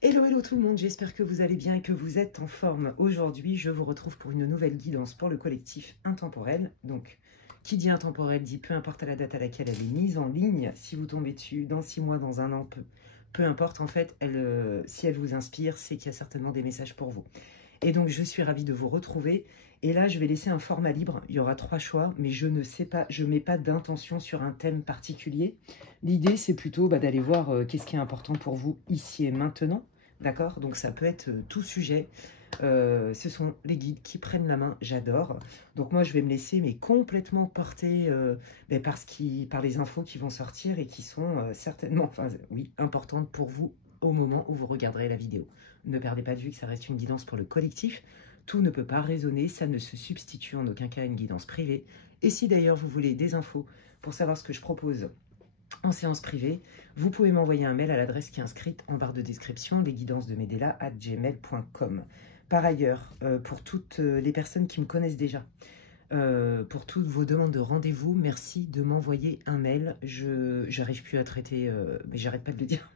Hello, hello tout le monde, j'espère que vous allez bien et que vous êtes en forme. Aujourd'hui, je vous retrouve pour une nouvelle guidance pour le collectif intemporel. Donc, qui dit intemporel dit peu importe la date à laquelle elle est mise en ligne, si vous tombez dessus dans 6 mois, dans un an, peu importe, en fait, si elle vous inspire, c'est qu'il y a certainement des messages pour vous. Et donc, je suis ravie de vous retrouver. Et là, je vais laisser un format libre. Il y aura 3 choix, mais je ne sais pas, je ne mets pas d'intention sur un thème particulier. L'idée, c'est plutôt d'aller voir qu'est-ce qui est important pour vous ici et maintenant. D'accord? Donc, ça peut être tout sujet. Ce sont les guides qui prennent la main. J'adore. Donc, moi, je vais me laisser mais complètement porter par les infos qui vont sortir et qui sont certainement, enfin, oui, importantes pour vous au moment où vous regarderez la vidéo. Ne perdez pas de vue que ça reste une guidance pour le collectif. Tout ne peut pas résonner, ça ne se substitue en aucun cas à une guidance privée. Et si d'ailleurs vous voulez des infos pour savoir ce que je propose en séance privée, vous pouvez m'envoyer un mail à l'adresse qui est inscrite en barre de description, lesguidancesdemedela@gmail.com. Par ailleurs, pour toutes les personnes qui me connaissent déjà, pour toutes vos demandes de rendez-vous, merci de m'envoyer un mail. Je n'arrive plus à traiter, mais j'arrête pas de le dire.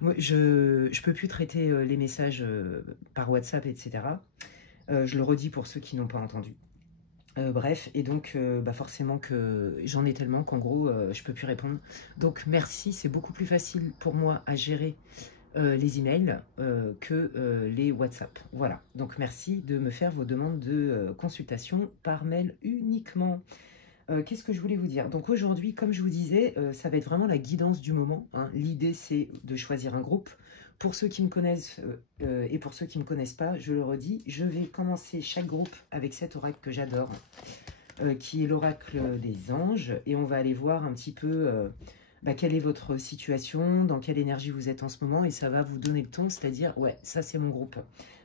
Moi, je ne peux plus traiter les messages par WhatsApp, etc. Je le redis pour ceux qui n'ont pas entendu. Bref, et donc forcément que j'en ai tellement qu'en gros, je peux plus répondre. Donc merci, c'est beaucoup plus facile pour moi à gérer les emails que les WhatsApp. Voilà, donc merci de me faire vos demandes de consultation par mail uniquement. Qu'est-ce que je voulais vous dire? Donc aujourd'hui, comme je vous disais, ça va être vraiment la guidance du moment, hein. L'idée, c'est de choisir un groupe. Pour ceux qui me connaissent et pour ceux qui ne me connaissent pas, je le redis, je vais commencer chaque groupe avec cet oracle que j'adore, qui est l'oracle des anges. Et on va aller voir un petit peu quelle est votre situation, dans quelle énergie vous êtes en ce moment. Et ça va vous donner le ton, c'est-à-dire, ouais, ça c'est mon groupe.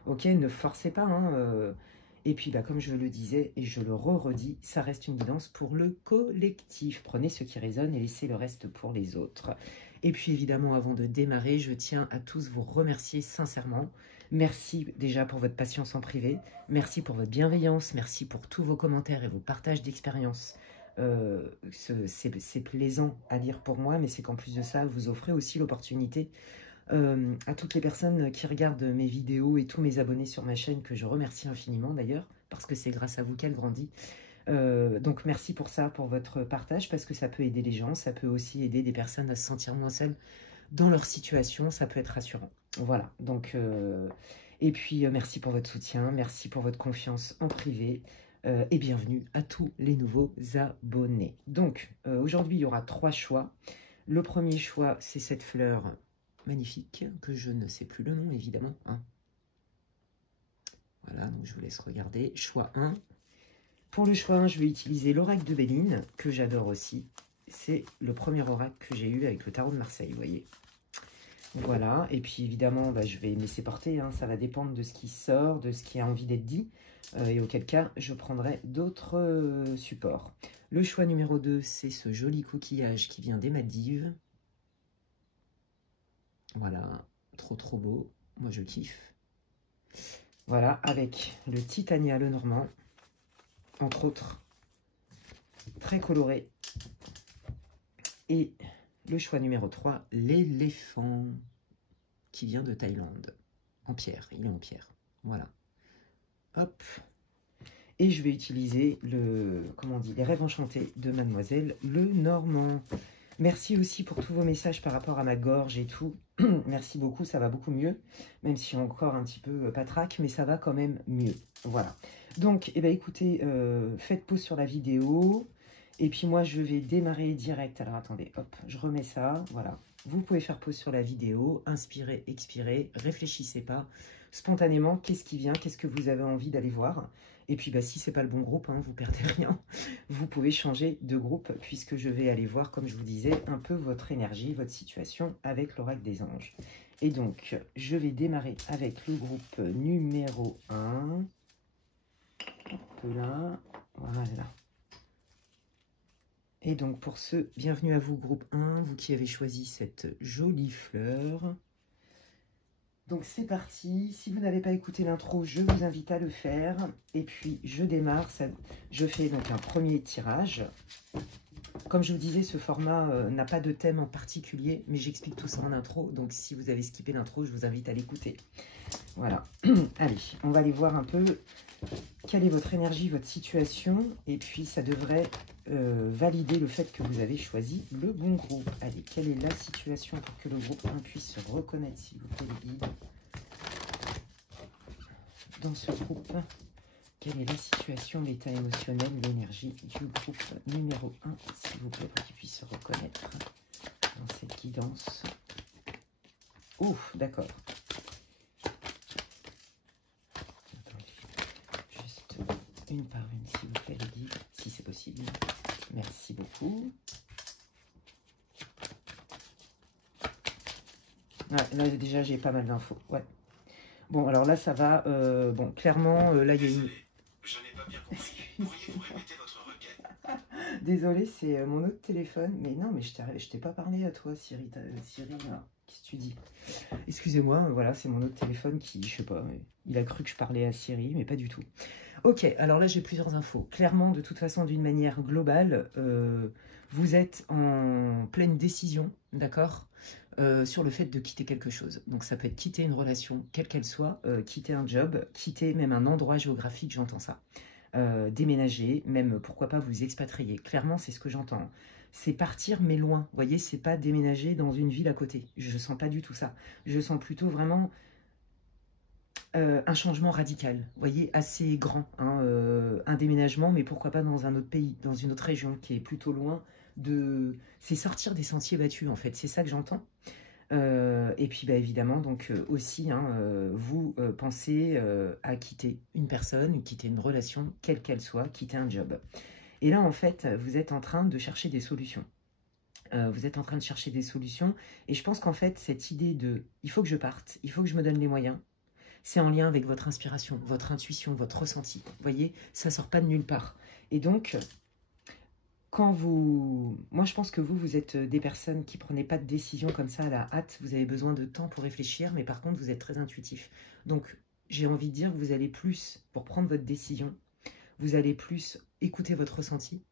Ok, ne forcez pas, hein, et puis, comme je le disais, et je le redis, ça reste une guidance pour le collectif. Prenez ce qui résonne et laissez le reste pour les autres. Et puis, évidemment, avant de démarrer, je tiens à tous vous remercier sincèrement. Merci déjà pour votre patience en privé. Merci pour votre bienveillance. Merci pour tous vos commentaires et vos partages d'expérience. C'est plaisant à lire pour moi, mais c'est qu'en plus de ça, vous offrez aussi l'opportunité à toutes les personnes qui regardent mes vidéos et tous mes abonnés sur ma chaîne, que je remercie infiniment d'ailleurs, parce que c'est grâce à vous qu'elle grandit. Donc merci pour ça, pour votre partage, parce que ça peut aider les gens, ça peut aussi aider des personnes à se sentir moins seules dans leur situation, ça peut être rassurant. Voilà, donc et puis merci pour votre soutien, merci pour votre confiance en privé, et bienvenue à tous les nouveaux abonnés. Donc aujourd'hui, il y aura 3 choix. Le premier choix, c'est cette fleur magnifique, que je ne sais plus le nom, évidemment. Hein. Voilà, donc je vous laisse regarder. Choix 1. Pour le choix 1, je vais utiliser l'oracle de Béline, que j'adore aussi. C'est le premier oracle que j'ai eu avec le tarot de Marseille, vous voyez. Voilà, et puis évidemment, je vais me laisser porter. Hein. Ça va dépendre de ce qui sort, de ce qui a envie d'être dit. Et auquel cas, je prendrai d'autres supports. Le choix numéro 2, c'est ce joli coquillage qui vient des Maldives. Voilà, trop beau, moi je kiffe. Voilà, avec le Titania le Normand, entre autres, très coloré. Et le choix numéro 3, l'éléphant, qui vient de Thaïlande, en pierre, il est en pierre. Voilà, hop. Et je vais utiliser les rêves enchantés de Mademoiselle Le Normand. Merci aussi pour tous vos messages par rapport à ma gorge et tout. Merci beaucoup, ça va beaucoup mieux. Même si je suis encore un petit peu patraque, mais ça va quand même mieux. Voilà. Donc, écoutez, faites pause sur la vidéo. Et puis moi, je vais démarrer direct. Alors, attendez, hop, je remets ça. Voilà. Vous pouvez faire pause sur la vidéo, inspirez, expirez, réfléchissez pas. Spontanément, qu'est-ce qui vient? Qu'est-ce que vous avez envie d'aller voir? Et puis, si ce n'est pas le bon groupe, hein, vous perdez rien. Vous pouvez changer de groupe puisque je vais aller voir, comme je vous disais, un peu votre énergie, votre situation avec l'oracle des anges. Et donc, je vais démarrer avec le groupe numéro 1. Hop là, voilà. Et donc, pour ceux, bienvenue à vous, groupe 1, vous qui avez choisi cette jolie fleur. Donc c'est parti, si vous n'avez pas écouté l'intro, je vous invite à le faire. Et puis je démarre, je fais donc un premier tirage. Comme je vous disais, ce format n'a pas de thème en particulier, mais j'explique tout ça en intro. Donc, si vous avez skippé l'intro, je vous invite à l'écouter. Voilà. Allez, on va aller voir un peu quelle est votre énergie, votre situation. Et puis, ça devrait valider le fait que vous avez choisi le bon groupe. Allez, quelle est la situation pour que le groupe 1 puisse se reconnaître, s'il vous plaît, les guides. Dans ce groupe, quelle est la situation, l'état émotionnel, l'énergie du groupe numéro 1, s'il vous plaît, pour qu'il puisse se reconnaître dans cette guidance. Ouf, d'accord. Juste une par une, s'il vous plaît, les guides, si c'est possible. Merci beaucoup. Ouais, là, déjà, j'ai pas mal d'infos. Ouais. Bon, alors là, ça va. Bon, clairement, là, il y a une... Je n'ai pas bien compris. Pourriez-vous répéter votre requête? Désolée, c'est mon autre téléphone. Mais non, mais je t'ai pas parlé à toi, Cyril. Cyril, qu'est-ce que tu dis? Excusez-moi, voilà, c'est mon autre téléphone qui, je sais pas, il a cru que je parlais à Cyril, mais pas du tout. Ok, alors là, j'ai plusieurs infos. Clairement, de toute façon, d'une manière globale, vous êtes en pleine décision, d'accord, sur le fait de quitter quelque chose. Donc, ça peut être quitter une relation, quelle qu'elle soit, quitter un job, quitter même un endroit géographique, j'entends ça. Déménager, même pourquoi pas vous expatrier. Clairement, c'est ce que j'entends. C'est partir, mais loin. Vous voyez, c'est pas déménager dans une ville à côté. Je sens pas du tout ça. Je sens plutôt vraiment un changement radical. Vous voyez, assez grand. Hein, un déménagement, mais pourquoi pas dans un autre pays, dans une autre région qui est plutôt loin de... C'est sortir des sentiers battus, en fait. C'est ça que j'entends. Et puis, bah, évidemment, donc aussi, hein, vous pensez à quitter une personne, quitter une relation, quelle qu'elle soit, quitter un job. Et là, en fait, vous êtes en train de chercher des solutions. Vous êtes en train de chercher des solutions. Et je pense qu'en fait, cette idée de « il faut que je parte, il faut que je me donne les moyens », c'est en lien avec votre inspiration, votre intuition, votre ressenti. Vous voyez, ça ne sort pas de nulle part. Et donc... Quand vous... Moi, je pense que vous êtes des personnes qui ne prenez pas de décision comme ça à la hâte. Vous avez besoin de temps pour réfléchir, mais par contre, vous êtes très intuitif. Donc, j'ai envie de dire que vous allez plus, pour prendre votre décision, vous allez plus écouter votre ressenti,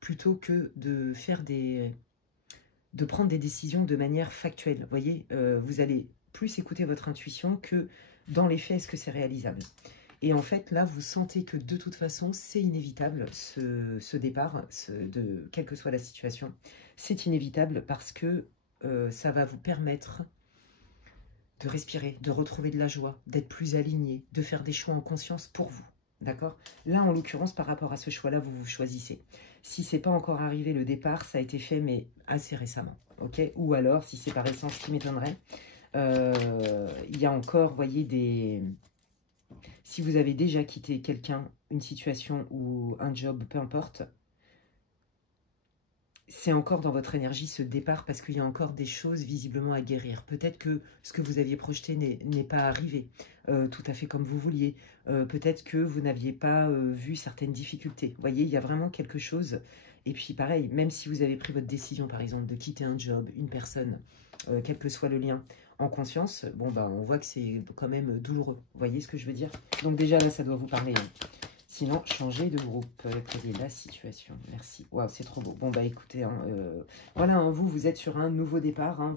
plutôt que de faire de prendre des décisions de manière factuelle. Vous voyez, vous allez plus écouter votre intuition que dans les faits, est-ce que c'est réalisable ? Et en fait, là, vous sentez que de toute façon, c'est inévitable, ce départ, quelle que soit la situation. C'est inévitable parce que ça va vous permettre de respirer, de retrouver de la joie, d'être plus aligné, de faire des choix en conscience pour vous. D'accord? Là, en l'occurrence, par rapport à ce choix-là, vous choisissez. Si ce n'est pas encore arrivé, le départ, ça a été fait, mais assez récemment. Ok? Ou alors, si c'est pas récent, ce qui m'étonnerait, il y a encore, vous voyez, des... Si vous avez déjà quitté quelqu'un, une situation ou un job, peu importe, c'est encore dans votre énergie ce départ parce qu'il y a encore des choses visiblement à guérir. Peut-être que ce que vous aviez projeté n'est pas arrivé tout à fait comme vous vouliez. Peut-être que vous n'aviez pas vu certaines difficultés. Vous voyez, il y a vraiment quelque chose. Et puis pareil, même si vous avez pris votre décision, par exemple, de quitter un job, une personne, quel que soit le lien, en conscience, bon, bah, on voit que c'est quand même douloureux. Vous voyez ce que je veux dire? Donc déjà, là, ça doit vous parler. Sinon, changez de groupe. Quelle est la situation? Merci. Waouh, c'est trop beau. Bon, bah écoutez, hein, voilà, hein, vous êtes sur un nouveau départ. Hein,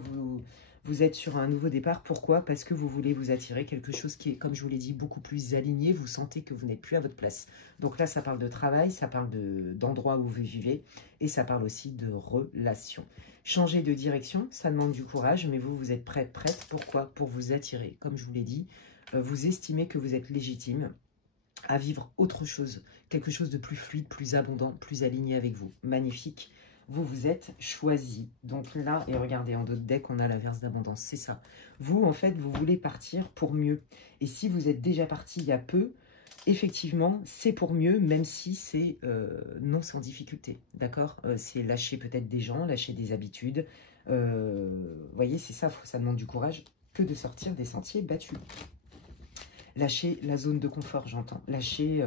vous êtes sur un nouveau départ. Pourquoi? Parce que vous voulez vous attirer quelque chose qui est, comme je vous l'ai dit, beaucoup plus aligné. Vous sentez que vous n'êtes plus à votre place. Donc là, ça parle de travail, ça parle d'endroit où vous vivez et ça parle aussi de relations. Changer de direction, ça demande du courage, mais vous êtes prête. Pourquoi? Pour vous attirer. Comme je vous l'ai dit, vous estimez que vous êtes légitime à vivre autre chose, quelque chose de plus fluide, plus abondant, plus aligné avec vous. Magnifique. Vous vous êtes choisi. Donc là, et regardez, en d'autres decks, on a l'inverse d'abondance. C'est ça. Vous, en fait, vous voulez partir pour mieux. Et si vous êtes déjà parti il y a peu, effectivement, c'est pour mieux, même si c'est non sans difficulté. D'accord? C'est lâcher peut-être des gens, lâcher des habitudes. Vous voyez, c'est ça, ça demande du courage que de sortir des sentiers battus. Lâcher la zone de confort, j'entends. Lâcher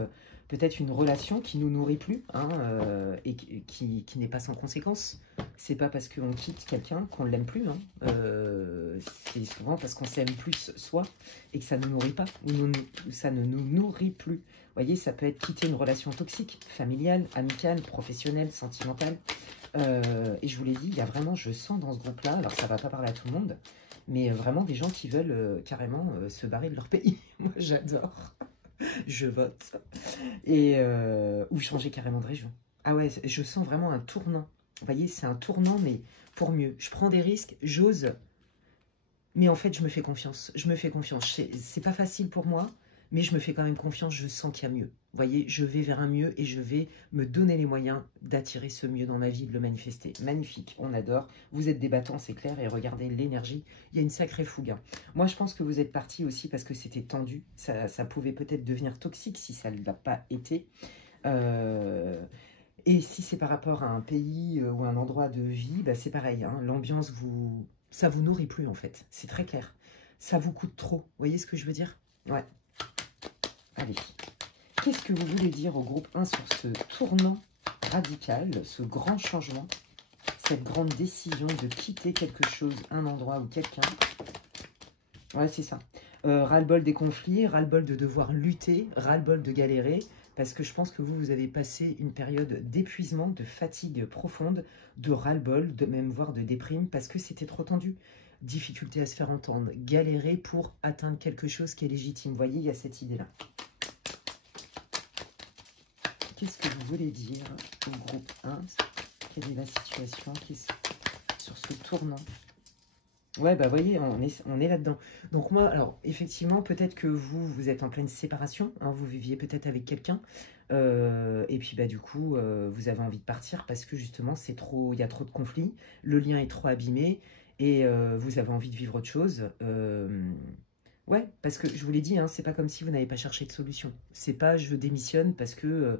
peut-être une relation qui ne nous nourrit plus hein, et qui n'est pas sans conséquence. C'est pas parce qu'on quitte quelqu'un qu'on ne l'aime plus. Hein. C'est souvent parce qu'on s'aime plus soi et que ça ne nous nourrit pas ou ça ne nous nourrit plus. Vous voyez, ça peut être quitter une relation toxique, familiale, amicale, professionnelle, sentimentale. Et je vous l'ai dit, il y a vraiment, je sens dans ce groupe-là, alors ça va pas parler à tout le monde, mais vraiment des gens qui veulent carrément se barrer de leur pays. Moi, j'adore. Je vote. Et, ou changer carrément de région. Ah ouais, je sens vraiment un tournant. Vous voyez, c'est un tournant, mais pour mieux. Je prends des risques, j'ose, mais en fait, je me fais confiance. Je me fais confiance. C'est pas facile pour moi, mais je me fais quand même confiance. Je sens qu'il y a mieux. Vous voyez, je vais vers un mieux et je vais me donner les moyens d'attirer ce mieux dans ma vie, de le manifester. Magnifique, on adore. Vous êtes des battants, c'est clair. Et regardez l'énergie. Il y a une sacrée fougue. Hein. Moi, je pense que vous êtes partis aussi parce que c'était tendu. Ça pouvait peut-être devenir toxique si ça ne l'a pas été. Et si c'est par rapport à un pays ou un endroit de vie, bah c'est pareil. Hein. L'ambiance, ça vous nourrit plus en fait. C'est très clair. Ça vous coûte trop. Vous voyez ce que je veux dire? Ouais. Allez. Qu'est-ce que vous voulez dire au groupe 1 sur ce tournant radical, ce grand changement, cette grande décision de quitter quelque chose, un endroit ou quelqu'un? Ouais, c'est ça. Ras-le-bol des conflits, ras-le-bol de devoir lutter, ras-le-bol de galérer, parce que je pense que vous avez passé une période d'épuisement, de fatigue profonde, de ras-le-bol, de même voire de déprime, parce que c'était trop tendu. Difficulté à se faire entendre, galérer pour atteindre quelque chose qui est légitime. Vous voyez, il y a cette idée-là. Qu'est-ce que vous voulez dire au groupe 1? Quelle est la situation sur ce tournant? Ouais, bah voyez, on est là-dedans. Donc moi, alors, effectivement, peut-être que vous êtes en pleine séparation, hein, vous viviez peut-être avec quelqu'un, et puis bah du coup, vous avez envie de partir parce que justement, il y a trop de conflits, le lien est trop abîmé, et vous avez envie de vivre autre chose. Ouais, parce que je vous l'ai dit, hein, c'est pas comme si vous n'avez pas cherché de solution. C'est pas je démissionne parce que...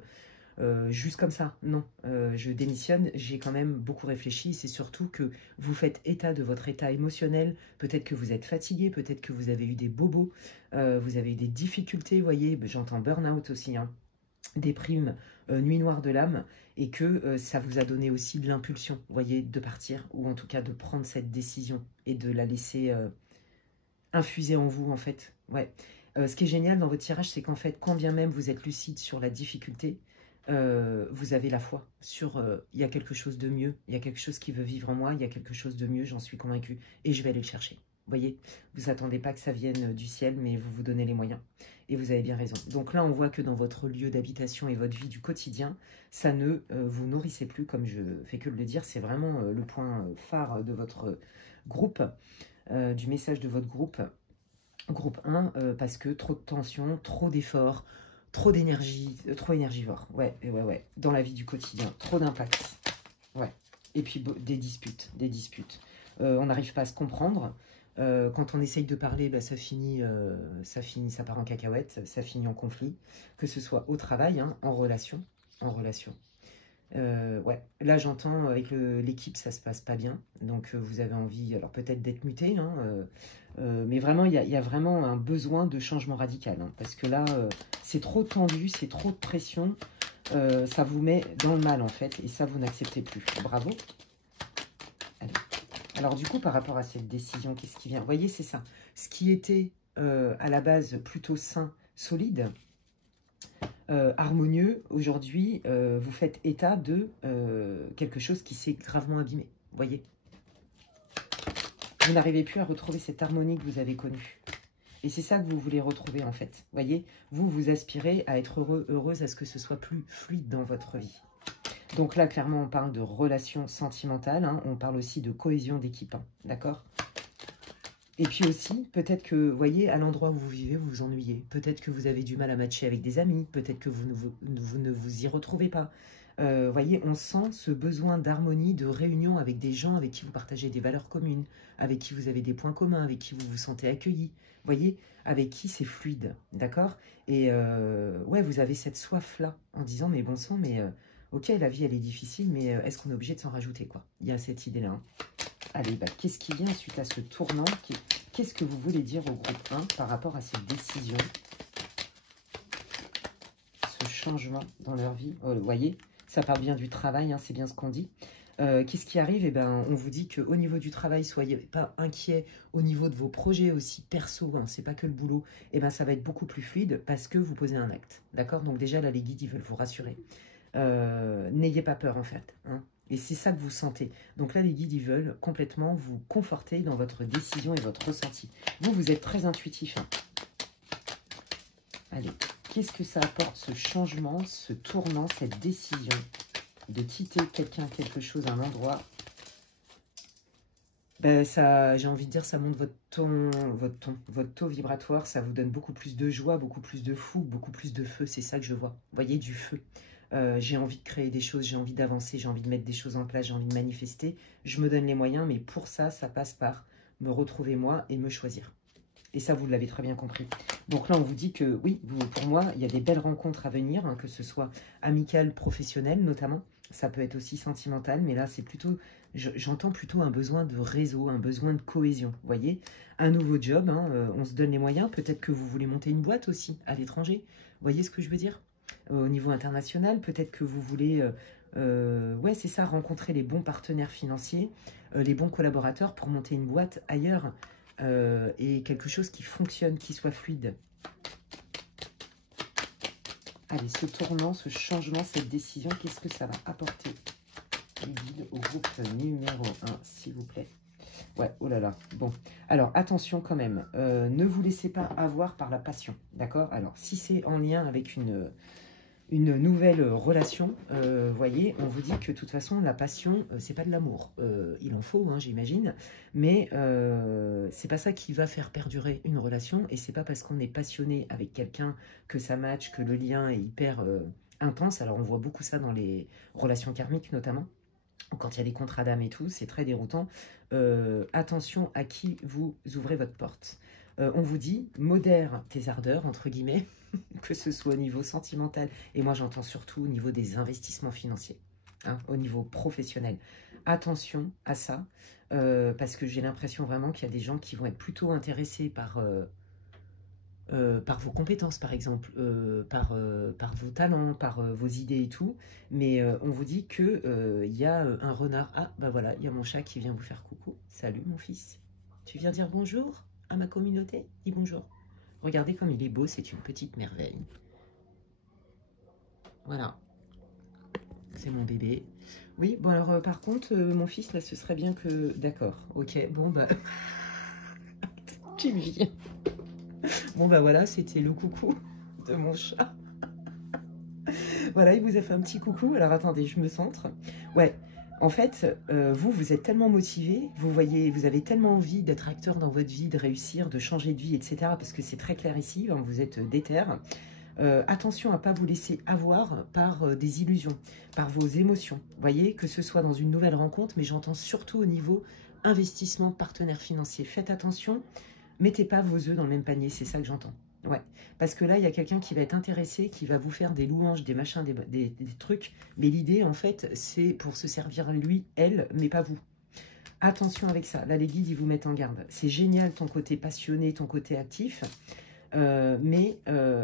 juste comme ça, non, je démissionne, j'ai quand même beaucoup réfléchi, c'est surtout que vous faites état de votre état émotionnel, peut-être que vous êtes fatigué, peut-être que vous avez eu des bobos, vous avez eu des difficultés, vous voyez, j'entends burn-out aussi, hein, déprime, nuit noire de l'âme, et que ça vous a donné aussi de l'impulsion, vous voyez, de partir, ou en tout cas de prendre cette décision, et de la laisser infuser en vous, en fait, ouais. Ce qui est génial dans votre tirage, c'est qu'en fait, quand bien même vous êtes lucide sur la difficulté, vous avez la foi sur il y a quelque chose de mieux, il y a quelque chose qui veut vivre en moi, il y a quelque chose de mieux, j'en suis convaincue, et je vais aller le chercher. Vous voyez, vous n'attendez pas que ça vienne du ciel, mais vous vous donnez les moyens. Et vous avez bien raison. Donc là, on voit que dans votre lieu d'habitation et votre vie du quotidien, ça ne vous nourrissez plus, comme je fais que de le dire. C'est vraiment le point phare de votre groupe, du message de votre groupe 1, parce que trop de tension, trop d'efforts, trop d'énergie, trop énergivore, ouais, dans la vie du quotidien, trop d'impact, ouais, et puis des disputes, on n'arrive pas à se comprendre, quand on essaye de parler, bah, ça finit, ça part en cacahuète, ça finit en conflit, que ce soit au travail, hein, en relation, ouais, là j'entends avec l'équipe ça se passe pas bien, donc vous avez envie, alors peut-être d'être muté, hein, mais vraiment il y a vraiment un besoin de changement radical, hein, parce que là c'est trop tendu, c'est trop de pression, ça vous met dans le mal en fait, et ça vous n'acceptez plus. Bravo. Allez. Alors du coup par rapport à cette décision, qu'est-ce qui vient? Vous voyez, c'est ça, ce qui était à la base plutôt sain, solide, harmonieux, aujourd'hui, vous faites état de quelque chose qui s'est gravement abîmé. Vous voyez, vous n'arrivez plus à retrouver cette harmonie que vous avez connue. Et c'est ça que vous voulez retrouver, en fait. Vous voyez, vous aspirez à être heureux, heureuse, à ce que ce soit plus fluide dans votre vie. Donc là, clairement, on parle de relations sentimentales. Hein, on parle aussi de cohésion d'équipe. Hein, d'accord? Et puis aussi, peut-être que, vous voyez, à l'endroit où vous vivez, vous vous ennuyez. Peut-être que vous avez du mal à matcher avec des amis. Peut-être que vous ne vous y retrouvez pas. Vous voyez, on sent ce besoin d'harmonie, de réunion avec des gens avec qui vous partagez des valeurs communes, avec qui vous avez des points communs, avec qui vous vous sentez accueilli. Vous voyez, avec qui c'est fluide, d'accord? Et ouais, vous avez cette soif-là en disant, mais bon sang, mais ok, la vie, elle est difficile, mais est-ce qu'on est obligé de s'en rajouter, quoi? Il y a cette idée-là, hein. Allez, bah, qu'est-ce qui vient suite à ce tournant? Qu'est-ce que vous voulez dire au groupe 1 par rapport à cette décision? Ce changement dans leur vie. Vous voyez, ça parle bien du travail, hein, c'est bien ce qu'on dit. Qu'est-ce qui arrive? Eh ben, on vous dit qu'au niveau du travail, soyez pas inquiets. Au niveau de vos projets aussi perso, hein, c'est pas que le boulot, eh ben, ça va être beaucoup plus fluide parce que vous posez un acte. D'accord? Donc déjà, là, les guides, ils veulent vous rassurer. N'ayez pas peur, en fait. Hein. Et c'est ça que vous sentez. Donc là, les guides, ils veulent complètement vous conforter dans votre décision et votre ressenti. Vous, vous êtes très intuitif. Hein. Allez, qu'est-ce que ça apporte, ce changement, ce tournant, cette décision de quitter quelqu'un, quelque chose, un endroit? Ben ça, j'ai envie de dire, ça monte votre taux vibratoire, ça vous donne beaucoup plus de joie, beaucoup plus de fougue, beaucoup plus de feu, c'est ça que je vois. Vous voyez, du feu. J'ai envie de créer des choses, j'ai envie d'avancer, j'ai envie de mettre des choses en place, j'ai envie de manifester. Je me donne les moyens, mais pour ça, ça passe par me retrouver moi et me choisir. Et ça, vous l'avez très bien compris. Donc là, on vous dit que oui, pour moi, il y a des belles rencontres à venir, hein, que ce soit amicales, professionnelles notamment. Ça peut être aussi sentimental, mais là, c'est plutôt, j'entends plutôt un besoin de réseau, un besoin de cohésion. Vous voyez, un nouveau job, hein, on se donne les moyens. Peut-être que vous voulez monter une boîte aussi à l'étranger. Vous voyez ce que je veux dire? Au niveau international, peut-être que vous voulez, ouais, c'est ça, rencontrer les bons partenaires financiers, les bons collaborateurs pour monter une boîte ailleurs et quelque chose qui fonctionne, qui soit fluide. Allez, ce tournant, ce changement, cette décision, qu'est-ce que ça va apporter? Les guides au groupe numéro 1, s'il vous plaît. Ouais, oh là là. Bon, alors attention quand même, ne vous laissez pas avoir par la passion, d'accord? Alors, si c'est en lien avec une nouvelle relation, voyez, on vous dit que de toute façon, la passion, c'est pas de l'amour. Il en faut, hein, j'imagine, mais c'est pas ça qui va faire perdurer une relation, et c'est pas parce qu'on est passionné avec quelqu'un que ça match, que le lien est hyper intense. Alors, on voit beaucoup ça dans les relations karmiques, notamment. Quand il y a des contrats d'âme et tout, c'est très déroutant. Attention à qui vous ouvrez votre porte. On vous dit, modère tes ardeurs, entre guillemets, que ce soit au niveau sentimental, et moi j'entends surtout au niveau des investissements financiers, hein, au niveau professionnel. Attention à ça, parce que j'ai l'impression vraiment qu'il y a des gens qui vont être plutôt intéressés par vos compétences, par exemple, par vos talents, par vos idées et tout. Mais on vous dit qu'il y a un renard. Ah, bah voilà, il y a mon chat qui vient vous faire coucou. Salut, mon fils. Tu viens dire bonjour à ma communauté? Dis bonjour. Regardez comme il est beau, c'est une petite merveille. Voilà. C'est mon bébé. Oui, bon alors, par contre, mon fils, là, ce serait bien que... D'accord, ok, bon, bah... tu viens. Bon, bah voilà, c'était le coucou de mon chat. Voilà, il vous a fait un petit coucou. Alors, attendez, je me centre. Ouais, en fait, vous êtes tellement motivé, vous voyez, vous avez tellement envie d'être acteur dans votre vie, de réussir, de changer de vie, etc. Parce que c'est très clair ici, hein, vous êtes déter. Attention à ne pas vous laisser avoir par des illusions, par vos émotions. Vous voyez, que ce soit dans une nouvelle rencontre, mais j'entends surtout au niveau investissement, partenaire financier. Faites attention. Mettez pas vos œufs dans le même panier, c'est ça que j'entends. Ouais, parce que là, il y a quelqu'un qui va être intéressé, qui va vous faire des louanges, des machins, des trucs. Mais l'idée, en fait, c'est pour se servir lui, elle, mais pas vous. Attention avec ça. Là, les guides, ils vous mettent en garde. C'est génial, ton côté passionné, ton côté actif. Mais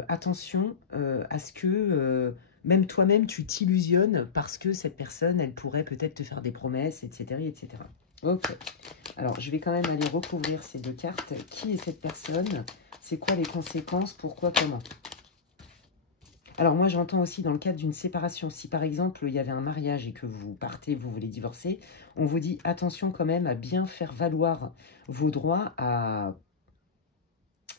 attention à ce que même toi-même, tu t'illusionnes parce que cette personne, elle pourrait peut-être te faire des promesses, etc., etc. Ok. Alors, je vais quand même aller recouvrir ces deux cartes. Qui est cette personne? C'est quoi les conséquences? Pourquoi? Comment? Alors, moi, j'entends aussi dans le cadre d'une séparation. Si, par exemple, il y avait un mariage et que vous partez, vous voulez divorcer, on vous dit attention quand même à bien faire valoir vos droits, à...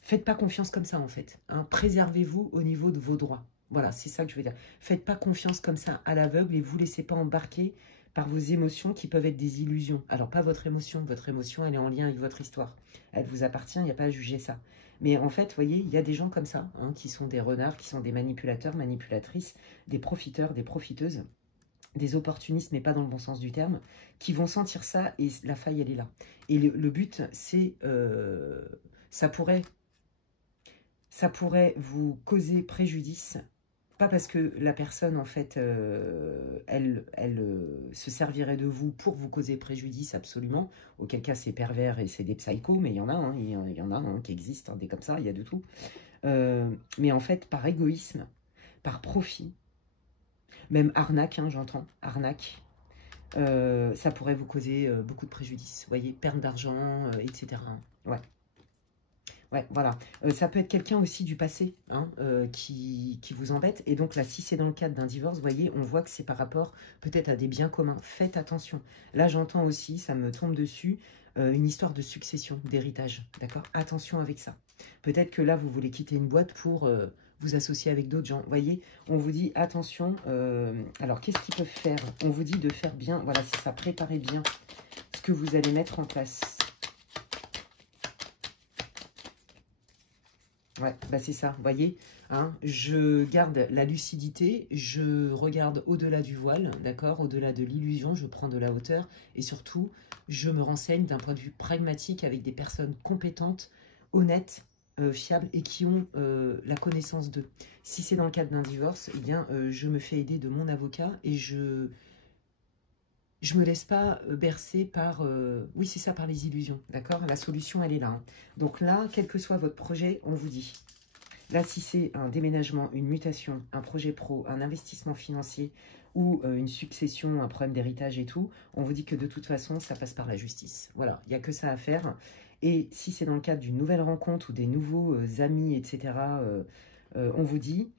Faites pas confiance comme ça, en fait. Hein. Préservez-vous au niveau de vos droits. Voilà, c'est ça que je veux dire. Faites pas confiance comme ça à l'aveugle et vous laissez pas embarquer par vos émotions qui peuvent être des illusions. Alors, pas votre émotion, elle est en lien avec votre histoire. Elle vous appartient, il n'y a pas à juger ça. Mais en fait, vous voyez, il y a des gens comme ça, hein, qui sont des renards, qui sont des manipulateurs, manipulatrices, des profiteurs, des profiteuses, des opportunistes, mais pas dans le bon sens du terme, qui vont sentir ça et la faille, elle est là. Et le but, c'est... ça pourrait vous causer préjudice. Pas parce que la personne, en fait, elle se servirait de vous pour vous causer préjudice, absolument. Auquel cas, c'est pervers et c'est des psychos, mais il y en a, hein, il y en a hein, qui existent, hein, des comme ça, il y a de tout. Mais en fait, par égoïsme, par profit, même arnaque, hein, j'entends, arnaque, ça pourrait vous causer beaucoup de préjudice. Vous voyez, perte d'argent, etc. Ouais. Ouais, voilà. Ça peut être quelqu'un aussi du passé hein, qui vous embête. Et donc là, si c'est dans le cadre d'un divorce, vous voyez, on voit que c'est par rapport peut-être à des biens communs. Faites attention. Là, j'entends aussi, ça me tombe dessus, une histoire de succession, d'héritage. D'accord? Attention avec ça. Peut-être que là, vous voulez quitter une boîte pour vous associer avec d'autres gens. Vous voyez, on vous dit attention. Alors, qu'est-ce qu'ils peuvent faire? On vous dit de faire bien, voilà, c'est ça, préparez bien ce que vous allez mettre en place. Ouais, bah c'est ça, vous voyez, hein, je garde la lucidité, je regarde au-delà du voile, d'accord, au-delà de l'illusion, je prends de la hauteur et surtout, je me renseigne d'un point de vue pragmatique avec des personnes compétentes, honnêtes, fiables et qui ont la connaissance d'eux. Si c'est dans le cadre d'un divorce, eh bien, je me fais aider de mon avocat et je me laisse pas bercer par, oui c'est ça, par les illusions, d'accord? La solution elle est là. Hein. Donc là, quel que soit votre projet, on vous dit. Là, si c'est un déménagement, une mutation, un projet pro, un investissement financier ou une succession, un problème d'héritage et tout, on vous dit que de toute façon, ça passe par la justice. Voilà, il n'y a que ça à faire. Et si c'est dans le cadre d'une nouvelle rencontre ou des nouveaux amis, etc., on vous dit,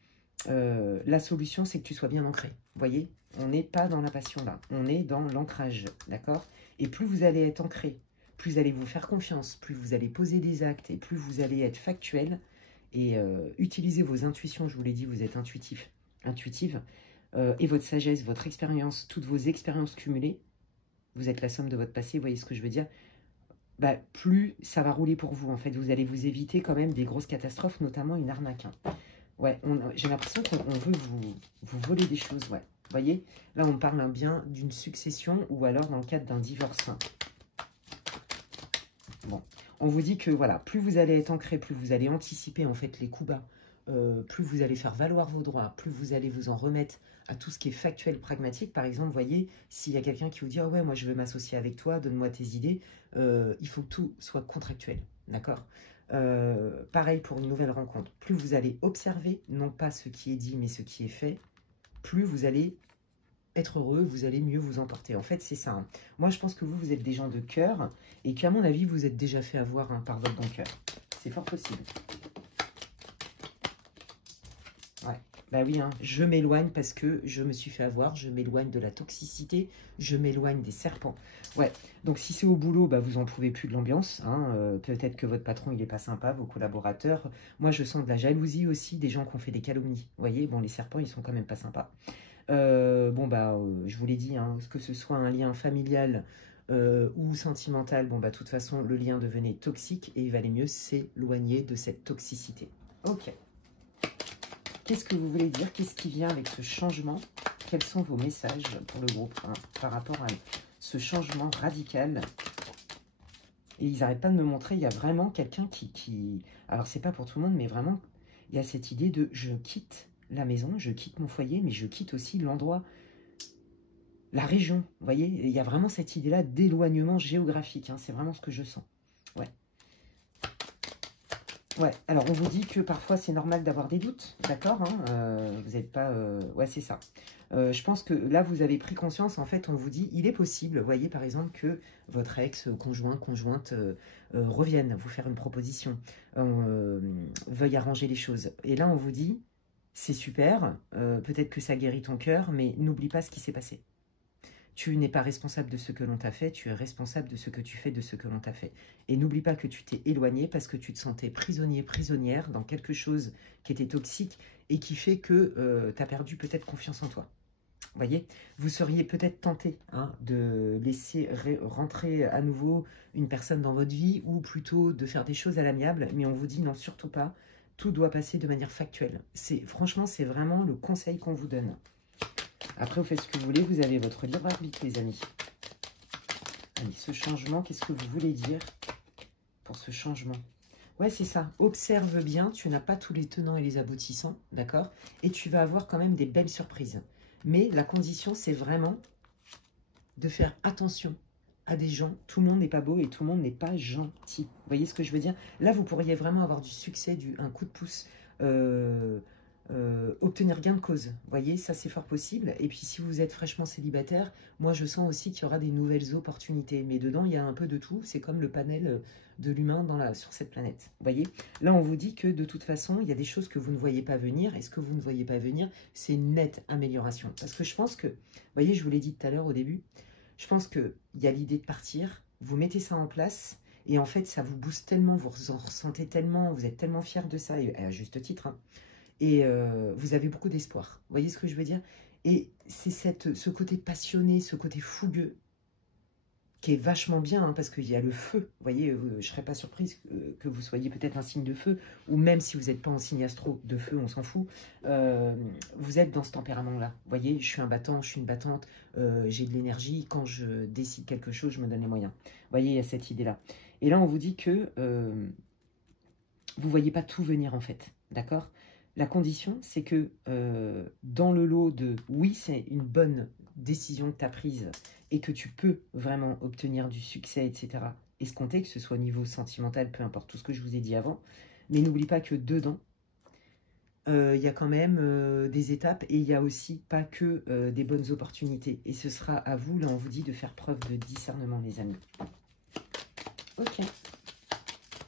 la solution, c'est que tu sois bien ancré. Vous voyez, on n'est pas dans la passion là, on est dans l'ancrage, d'accord? Et plus vous allez être ancré, plus vous allez vous faire confiance, plus vous allez poser des actes et plus vous allez être factuel et utiliser vos intuitions. Je vous l'ai dit, vous êtes intuitif, intuitive, et votre sagesse, votre expérience, toutes vos expériences cumulées, vous êtes la somme de votre passé, vous voyez ce que je veux dire? Bah, plus ça va rouler pour vous, en fait. Vous allez vous éviter quand même des grosses catastrophes, notamment une arnaque. Hein. Ouais, j'ai l'impression qu'on veut vous voler des choses, ouais. Vous voyez, là, on parle bien d'une succession ou alors dans le cadre d'un divorce. Bon, on vous dit que, voilà, plus vous allez être ancré, plus vous allez anticiper, en fait, les coups bas, plus vous allez faire valoir vos droits, plus vous allez vous en remettre à tout ce qui est factuel, pragmatique. Par exemple, vous voyez, s'il y a quelqu'un qui vous dit « Ah ouais, moi, je veux m'associer avec toi, donne-moi tes idées », il faut que tout soit contractuel, d'accord ? Pareil pour une nouvelle rencontre. Plus vous allez observer, non pas ce qui est dit, mais ce qui est fait, plus vous allez être heureux, vous allez mieux vous emporter. En fait, c'est ça. Hein. Moi, je pense que vous êtes des gens de cœur et qu'à mon avis, vous êtes déjà fait avoir hein, par votre bon cœur. C'est fort possible. Ouais. Bah oui, hein, je m'éloigne parce que je me suis fait avoir, je m'éloigne de la toxicité, je m'éloigne des serpents. Ouais, donc si c'est au boulot, bah vous en pouvez plus de l'ambiance. Hein, peut-être que votre patron, il est pas sympa, vos collaborateurs. Moi, je sens de la jalousie aussi, des gens qui ont fait des calomnies. Vous voyez, bon, les serpents, ils sont quand même pas sympas. Bon, bah, je vous l'ai dit, hein, que ce soit un lien familial ou sentimental, bon, bah, de toute façon, le lien devenait toxique et il valait mieux s'éloigner de cette toxicité. Ok. Qu'est-ce que vous voulez dire? Qu'est-ce qui vient avec ce changement? Quels sont vos messages pour le groupe hein, par rapport à ce changement radical? Et ils n'arrêtent pas de me montrer, il y a vraiment quelqu'un qui... Alors, c'est pas pour tout le monde, mais vraiment, il y a cette idée de je quitte la maison, je quitte mon foyer, mais je quitte aussi l'endroit, la région. Vous voyez, il y a vraiment cette idée-là d'éloignement géographique. Hein, c'est vraiment ce que je sens. Ouais. Ouais, alors on vous dit que parfois c'est normal d'avoir des doutes, d'accord hein, vous n'êtes pas... Ouais, c'est ça. Je pense que là, vous avez pris conscience, en fait, on vous dit, il est possible, vous voyez, par exemple, que votre ex-conjoint, conjointe revienne vous faire une proposition, veuille arranger les choses. Et là, on vous dit, c'est super, peut-être que ça guérit ton cœur, mais n'oublie pas ce qui s'est passé. Tu n'es pas responsable de ce que l'on t'a fait, tu es responsable de ce que tu fais de ce que l'on t'a fait. Et n'oublie pas que tu t'es éloigné parce que tu te sentais prisonnier, prisonnière dans quelque chose qui était toxique et qui fait que tu as perdu peut-être confiance en toi. Vous voyez, vous seriez peut-être tenté hein, de laisser rentrer à nouveau une personne dans votre vie ou plutôt de faire des choses à l'amiable, mais on vous dit non, surtout pas, tout doit passer de manière factuelle. Franchement, c'est vraiment le conseil qu'on vous donne. Après, vous faites ce que vous voulez, vous avez votre libre arbitre, les amis. Allez, ce changement, qu'est-ce que vous voulez dire pour ce changement? Ouais, c'est ça. Observe bien, tu n'as pas tous les tenants et les aboutissants, d'accord? Et tu vas avoir quand même des belles surprises. Mais la condition, c'est vraiment de faire attention à des gens. Tout le monde n'est pas beau et tout le monde n'est pas gentil. Vous voyez ce que je veux dire? Là, vous pourriez vraiment avoir du succès, un coup de pouce obtenir gain de cause. Vous voyez, ça c'est fort possible. Et puis si vous êtes fraîchement célibataire, moi je sens aussi qu'il y aura des nouvelles opportunités. Mais dedans, il y a un peu de tout. C'est comme le panel de l'humain sur cette planète. Vous voyez, là on vous dit que de toute façon, il y a des choses que vous ne voyez pas venir. Et ce que vous ne voyez pas venir, c'est une nette amélioration. Parce que je pense que, vous voyez, je vous l'ai dit tout à l'heure au début, je pense qu'il y a l'idée de partir, vous mettez ça en place, et en fait ça vous booste tellement, vous en ressentez tellement, vous êtes tellement fiers de ça, et à juste titre, hein. Et vous avez beaucoup d'espoir. Vous voyez ce que je veux dire? Et c'est ce côté passionné, ce côté fougueux, qui est vachement bien, hein, parce qu'il y a le feu. Vous voyez, je ne serais pas surprise que vous soyez peut-être un signe de feu, ou même si vous n'êtes pas en signe astro de feu, on s'en fout. Vous êtes dans ce tempérament-là. Vous voyez, je suis un battant, je suis une battante, j'ai de l'énergie. Quand je décide quelque chose, je me donne les moyens. Vous voyez, il y a cette idée-là. Et là, on vous dit que vous ne voyez pas tout venir, en fait. D'accord? La condition, c'est que dans le lot de « oui, c'est une bonne décision que tu as prise et que tu peux vraiment obtenir du succès, etc. » escompté, que ce soit au niveau sentimental, peu importe tout ce que je vous ai dit avant. Mais n'oublie pas que dedans, il y a quand même des étapes et il n'y a aussi pas que des bonnes opportunités. Et ce sera à vous, là on vous dit, de faire preuve de discernement, les amis. Ok.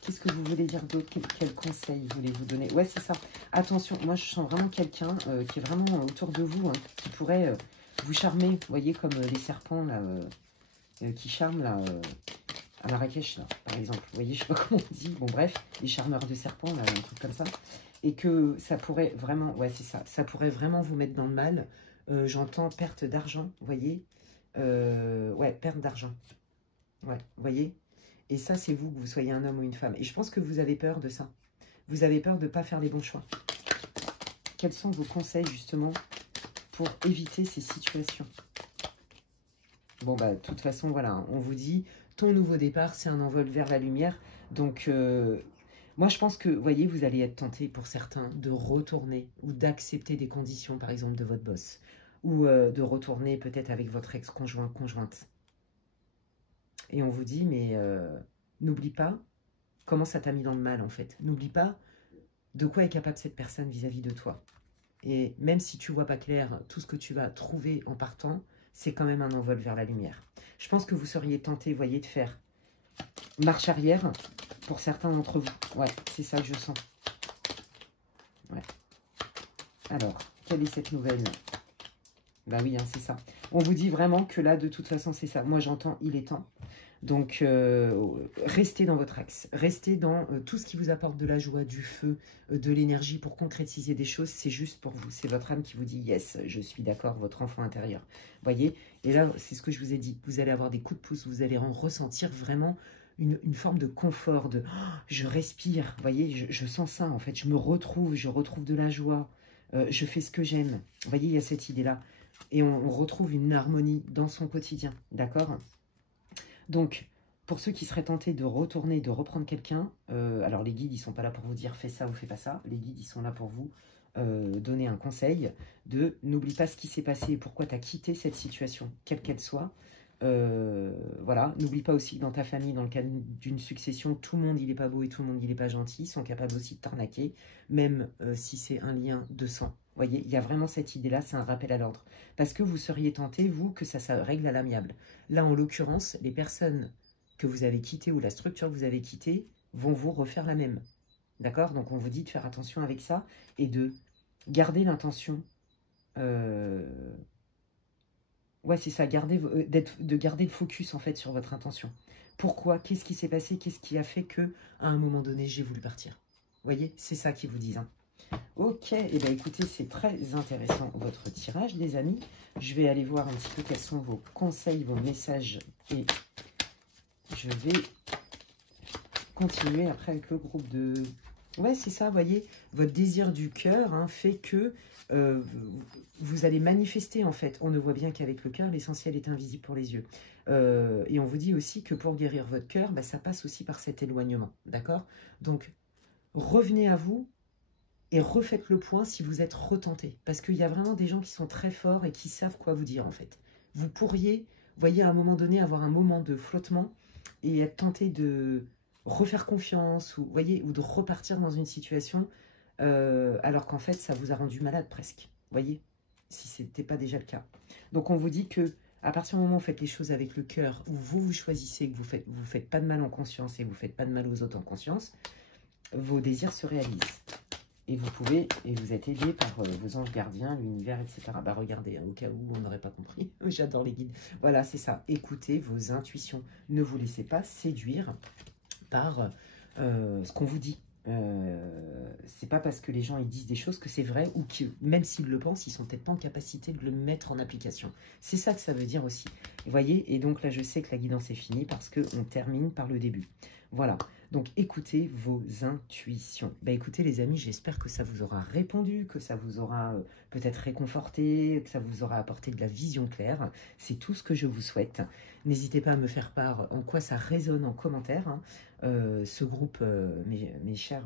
Qu'est-ce que vous voulez dire d'autre? Quel conseil voulez-vous donner? Ouais, c'est ça. Attention, moi je sens vraiment quelqu'un qui est vraiment autour de vous, hein, qui pourrait vous charmer. Vous voyez, comme les serpents là, qui charment là, à Marrakech, là, par exemple. Vous voyez, je sais pas comment on dit. Bon, bref, les charmeurs de serpents, là, un truc comme ça. Et que ça pourrait vraiment, ouais, c'est ça. Ça pourrait vraiment vous mettre dans le mal. J'entends perte d'argent, vous voyez. Ouais, perte d'argent. Ouais, vous voyez. Et ça, c'est vous, que vous soyez un homme ou une femme. Et je pense que vous avez peur de ça. Vous avez peur de ne pas faire les bons choix. Quels sont vos conseils, justement, pour éviter ces situations? Bon, bah, de toute façon, voilà, on vous dit, ton nouveau départ, c'est un envol vers la lumière. Donc, moi, je pense que, vous voyez, vous allez être tenté, pour certains, de retourner ou d'accepter des conditions, par exemple, de votre boss. Ou de retourner peut-être avec votre ex-conjoint, conjointe. Et on vous dit, mais n'oublie pas comment ça t'a mis dans le mal, en fait. N'oublie pas de quoi est capable cette personne vis-à-vis de toi. Et même si tu vois pas clair, tout ce que tu vas trouver en partant, c'est quand même un envol vers la lumière. Je pense que vous seriez tenté, voyez, de faire marche arrière pour certains d'entre vous. Ouais, c'est ça que je sens. Ouais. Alors, quelle est cette nouvelle? Bah oui, hein, c'est ça. On vous dit vraiment que là, de toute façon, c'est ça. Moi, j'entends, il est temps. Donc, restez dans votre axe. Restez dans tout ce qui vous apporte de la joie, du feu, de l'énergie pour concrétiser des choses. C'est juste pour vous. C'est votre âme qui vous dit « Yes, je suis d'accord, votre enfant intérieur. » Voyez? Et là, c'est ce que je vous ai dit. Vous allez avoir des coups de pouce. Vous allez en ressentir vraiment une forme de confort, de oh, « Je respire. » Voyez, je sens ça, en fait. Je retrouve de la joie. Je fais ce que j'aime. Voyez, il y a cette idée-là. Et on retrouve une harmonie dans son quotidien. D'accord? Donc, pour ceux qui seraient tentés de retourner, de reprendre quelqu'un, alors les guides, ils ne sont pas là pour vous dire « fais ça ou fais pas ça ». Les guides, ils sont là pour vous donner un conseil de « n'oublie pas ce qui s'est passé et pourquoi tu as quitté cette situation, quelle qu'elle soit ». Voilà, n'oublie pas aussi que dans ta famille, dans le cadre d'une succession, tout le monde, il n'est pas beau et tout le monde, il n'est pas gentil. Ils sont capables aussi de t'arnaquer, même si c'est un lien de sang. Vous voyez, il y a vraiment cette idée-là, c'est un rappel à l'ordre. Parce que vous seriez tenté, vous, que ça règle à l'amiable. Là, en l'occurrence, les personnes que vous avez quittées ou la structure que vous avez quittée vont vous refaire la même. D'accord? Donc, on vous dit de faire attention avec ça et de garder l'intention. Ouais, c'est ça, de garder le focus, en fait, sur votre intention. Pourquoi? Qu'est-ce qui s'est passé? Qu'est-ce qui a fait que, à un moment donné, j'ai voulu partir? Vous voyez? C'est ça qu'ils vous disent, hein. Ok, et bien écoutez, c'est très intéressant votre tirage, les amis. Je vais aller voir un petit peu quels sont vos conseils, vos messages. Et je vais continuer après avec le groupe de... Ouais, c'est ça, vous voyez, votre désir du cœur hein, fait que vous allez manifester, en fait. On ne voit bien qu'avec le cœur, l'essentiel est invisible pour les yeux. Et on vous dit aussi que pour guérir votre cœur, bah, ça passe aussi par cet éloignement, d'accord? Donc, revenez à vous. Et refaites le point si vous êtes retenté. Parce qu'il y a vraiment des gens qui sont très forts et qui savent quoi vous dire, en fait. Vous pourriez, vous voyez, à un moment donné, avoir un moment de flottement et être tenté de refaire confiance ou, voyez, ou de repartir dans une situation alors qu'en fait, ça vous a rendu malade presque. Vous voyez, si ce n'était pas déjà le cas. Donc, on vous dit que à partir du moment où vous faites les choses avec le cœur, où vous choisissez, que vous faites pas de mal en conscience et vous faites pas de mal aux autres en conscience, vos désirs se réalisent. Et vous pouvez, et vous êtes aidé par vos anges gardiens, l'univers, etc. Bah regardez, hein, au cas où on n'aurait pas compris, j'adore les guides. Voilà, c'est ça. Écoutez vos intuitions. Ne vous laissez pas séduire par ce qu'on vous dit. C'est pas parce que les gens ils disent des choses que c'est vrai, ou que même s'ils le pensent, ils sont peut-être pas en capacité de le mettre en application. C'est ça que ça veut dire aussi. Vous voyez, et donc là je sais que la guidance est finie parce qu'on termine par le début. Voilà, donc écoutez vos intuitions. Bah écoutez les amis, j'espère que ça vous aura répondu, que ça vous aura peut-être réconforté, que ça vous aura apporté de la vision claire. C'est tout ce que je vous souhaite. N'hésitez pas à me faire part en quoi ça résonne en commentaire, hein. Ce groupe, mes chers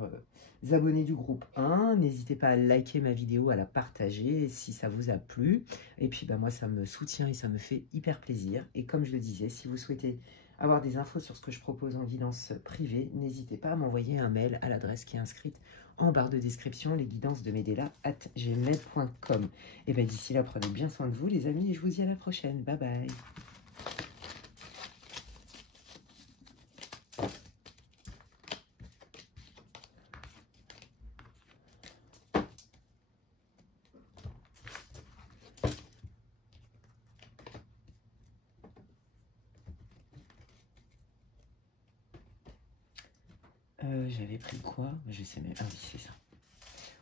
abonnés du groupe 1, n'hésitez pas à liker ma vidéo, à la partager si ça vous a plu. Et puis bah, moi, ça me soutient et ça me fait hyper plaisir. Et comme je le disais, si vous souhaitez avoir des infos sur ce que je propose en guidance privée, n'hésitez pas à m'envoyer un mail à l'adresse qui est inscrite en barre de description, lesguidancesdemedela@gmail.com. Et bien d'ici là, prenez bien soin de vous les amis et je vous dis à la prochaine. Bye bye. J'avais pris quoi? Je sais même. Ah oui, c'est ça.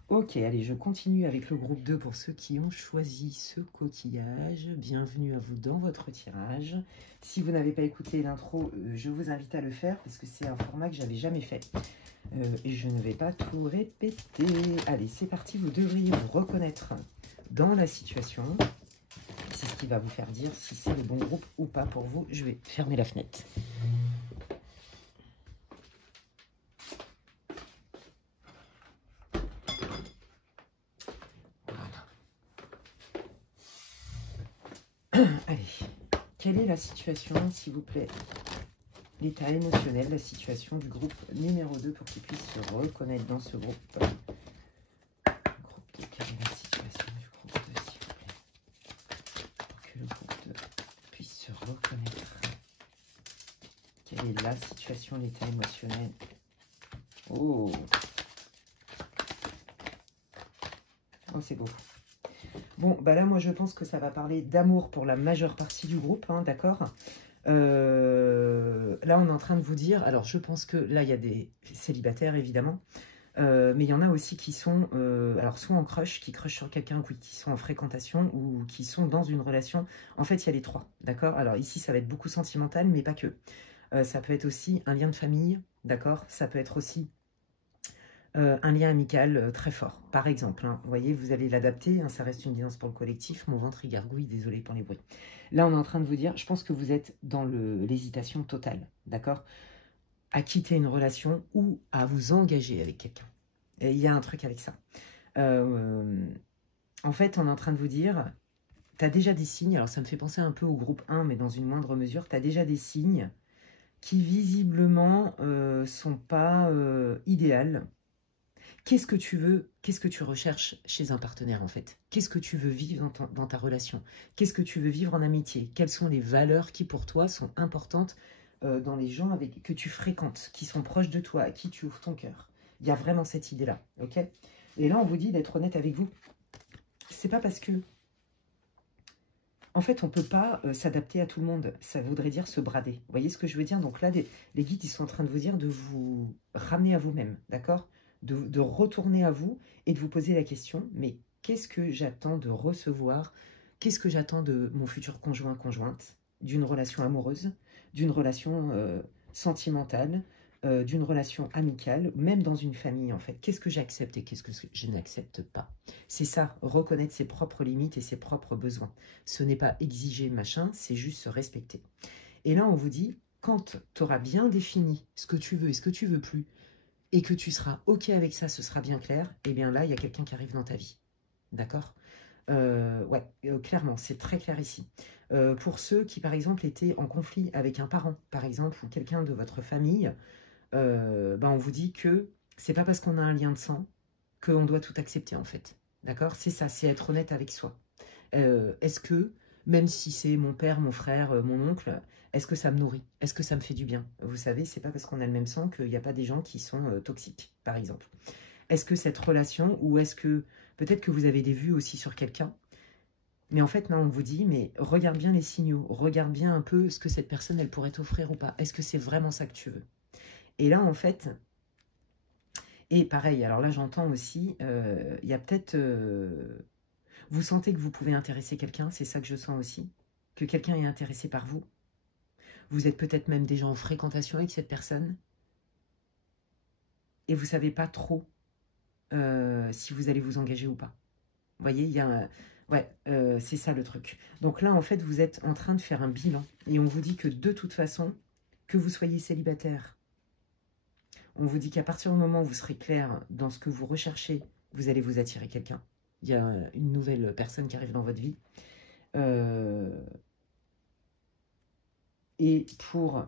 Ok, allez, je continue avec le groupe 2 pour ceux qui ont choisi ce coquillage. Bienvenue à vous dans votre tirage. Si vous n'avez pas écouté l'intro, je vous invite à le faire parce que c'est un format que j'avais jamais fait. Et je ne vais pas tout répéter. Allez, c'est parti, vous devriez vous reconnaître dans la situation. C'est ce qui va vous faire dire si c'est le bon groupe ou pas pour vous. Je vais fermer la fenêtre. Allez, quelle est la situation, s'il vous plaît? L'état émotionnel, la situation du groupe numéro 2 pour qu'il puisse se reconnaître dans ce groupe. Groupe 2, quelle est la situation du groupe 2, s'il vous plaît? Pour que le groupe 2 puisse se reconnaître. Quelle est la situation, l'état émotionnel? Oh, oh c'est beau. Bon, bah là, moi, je pense que ça va parler d'amour pour la majeure partie du groupe, hein, d'accord? Là, on est en train de vous dire... Alors, je pense que là, il y a des célibataires, évidemment. Mais il y en a aussi qui sont... alors, soit en crush, qui crushent sur quelqu'un, ou qui sont en fréquentation, ou qui sont dans une relation. En fait, il y a les trois, d'accord? Alors, ici, ça va être beaucoup sentimental, mais pas que. Ça peut être aussi un lien de famille, d'accord? Ça peut être aussi... un lien amical très fort, par exemple. Hein, vous voyez, vous allez l'adapter, hein, ça reste une guidance pour le collectif. Mon ventre, il gargouille, désolé pour les bruits. Là, on est en train de vous dire, je pense que vous êtes dans l'hésitation totale, d'accord? À quitter une relation ou à vous engager avec quelqu'un. Il y a un truc avec ça. En fait, on est en train de vous dire, tu as déjà des signes, alors ça me fait penser un peu au groupe 1, mais dans une moindre mesure, tu as déjà des signes qui visiblement sont pas idéales. Qu'est-ce que tu veux, qu'est-ce que tu recherches chez un partenaire en fait? Qu'est-ce que tu veux vivre dans ta relation? Qu'est-ce que tu veux vivre en amitié? Quelles sont les valeurs qui pour toi sont importantes dans les gens que tu fréquentes, qui sont proches de toi, à qui tu ouvres ton cœur? Il y a vraiment cette idée-là, ok? Et là, on vous dit d'être honnête avec vous. C'est pas parce que... En fait, on ne peut pas s'adapter à tout le monde. Ça voudrait dire se brader. Vous voyez ce que je veux dire? Donc là, les guides, ils sont en train de vous dire de vous ramener à vous-même, d'accord? De retourner à vous et de vous poser la question, mais qu'est-ce que j'attends de recevoir? Qu'est-ce que j'attends de mon futur conjoint, conjointe? D'une relation amoureuse, d'une relation sentimentale, d'une relation amicale, même dans une famille en fait. Qu'est-ce que j'accepte et qu'est-ce que je n'accepte pas? C'est ça, reconnaître ses propres limites et ses propres besoins. Ce n'est pas exiger machin, c'est juste se respecter. Et là, on vous dit, quand tu auras bien défini ce que tu veux et ce que tu veux plus, et que tu seras OK avec ça, ce sera bien clair, et bien là, il y a quelqu'un qui arrive dans ta vie. D'accord? Ouais, clairement, c'est très clair ici. Pour ceux qui, par exemple, étaient en conflit avec un parent, par exemple, ou quelqu'un de votre famille, ben on vous dit que c'est pas parce qu'on a un lien de sang qu'on doit tout accepter, en fait. D'accord? C'est ça, c'est être honnête avec soi. Est-ce que, même si c'est mon père, mon frère, mon oncle, est-ce que ça me nourrit? Est-ce que ça me fait du bien? Vous savez, c'est pas parce qu'on a le même sang qu'il n'y a pas des gens qui sont toxiques, par exemple. Est-ce que cette relation, ou est-ce que, peut-être que vous avez des vues aussi sur quelqu'un, mais en fait, là, on vous dit, mais regarde bien les signaux, regarde bien un peu ce que cette personne, elle pourrait t'offrir ou pas. Est-ce que c'est vraiment ça que tu veux? Et là, en fait, et pareil, alors là, j'entends aussi, il y a peut-être... vous sentez que vous pouvez intéresser quelqu'un, c'est ça que je sens aussi, que quelqu'un est intéressé par vous. Vous êtes peut-être même déjà en fréquentation avec cette personne, et vous ne savez pas trop si vous allez vous engager ou pas. Vous voyez, il y a... Ouais, c'est ça le truc. Donc là, en fait, vous êtes en train de faire un bilan. Et on vous dit que de toute façon, que vous soyez célibataire, on vous dit qu'à partir du moment où vous serez clair dans ce que vous recherchez, vous allez vous attirer quelqu'un. Il y a une nouvelle personne qui arrive dans votre vie. Et pour...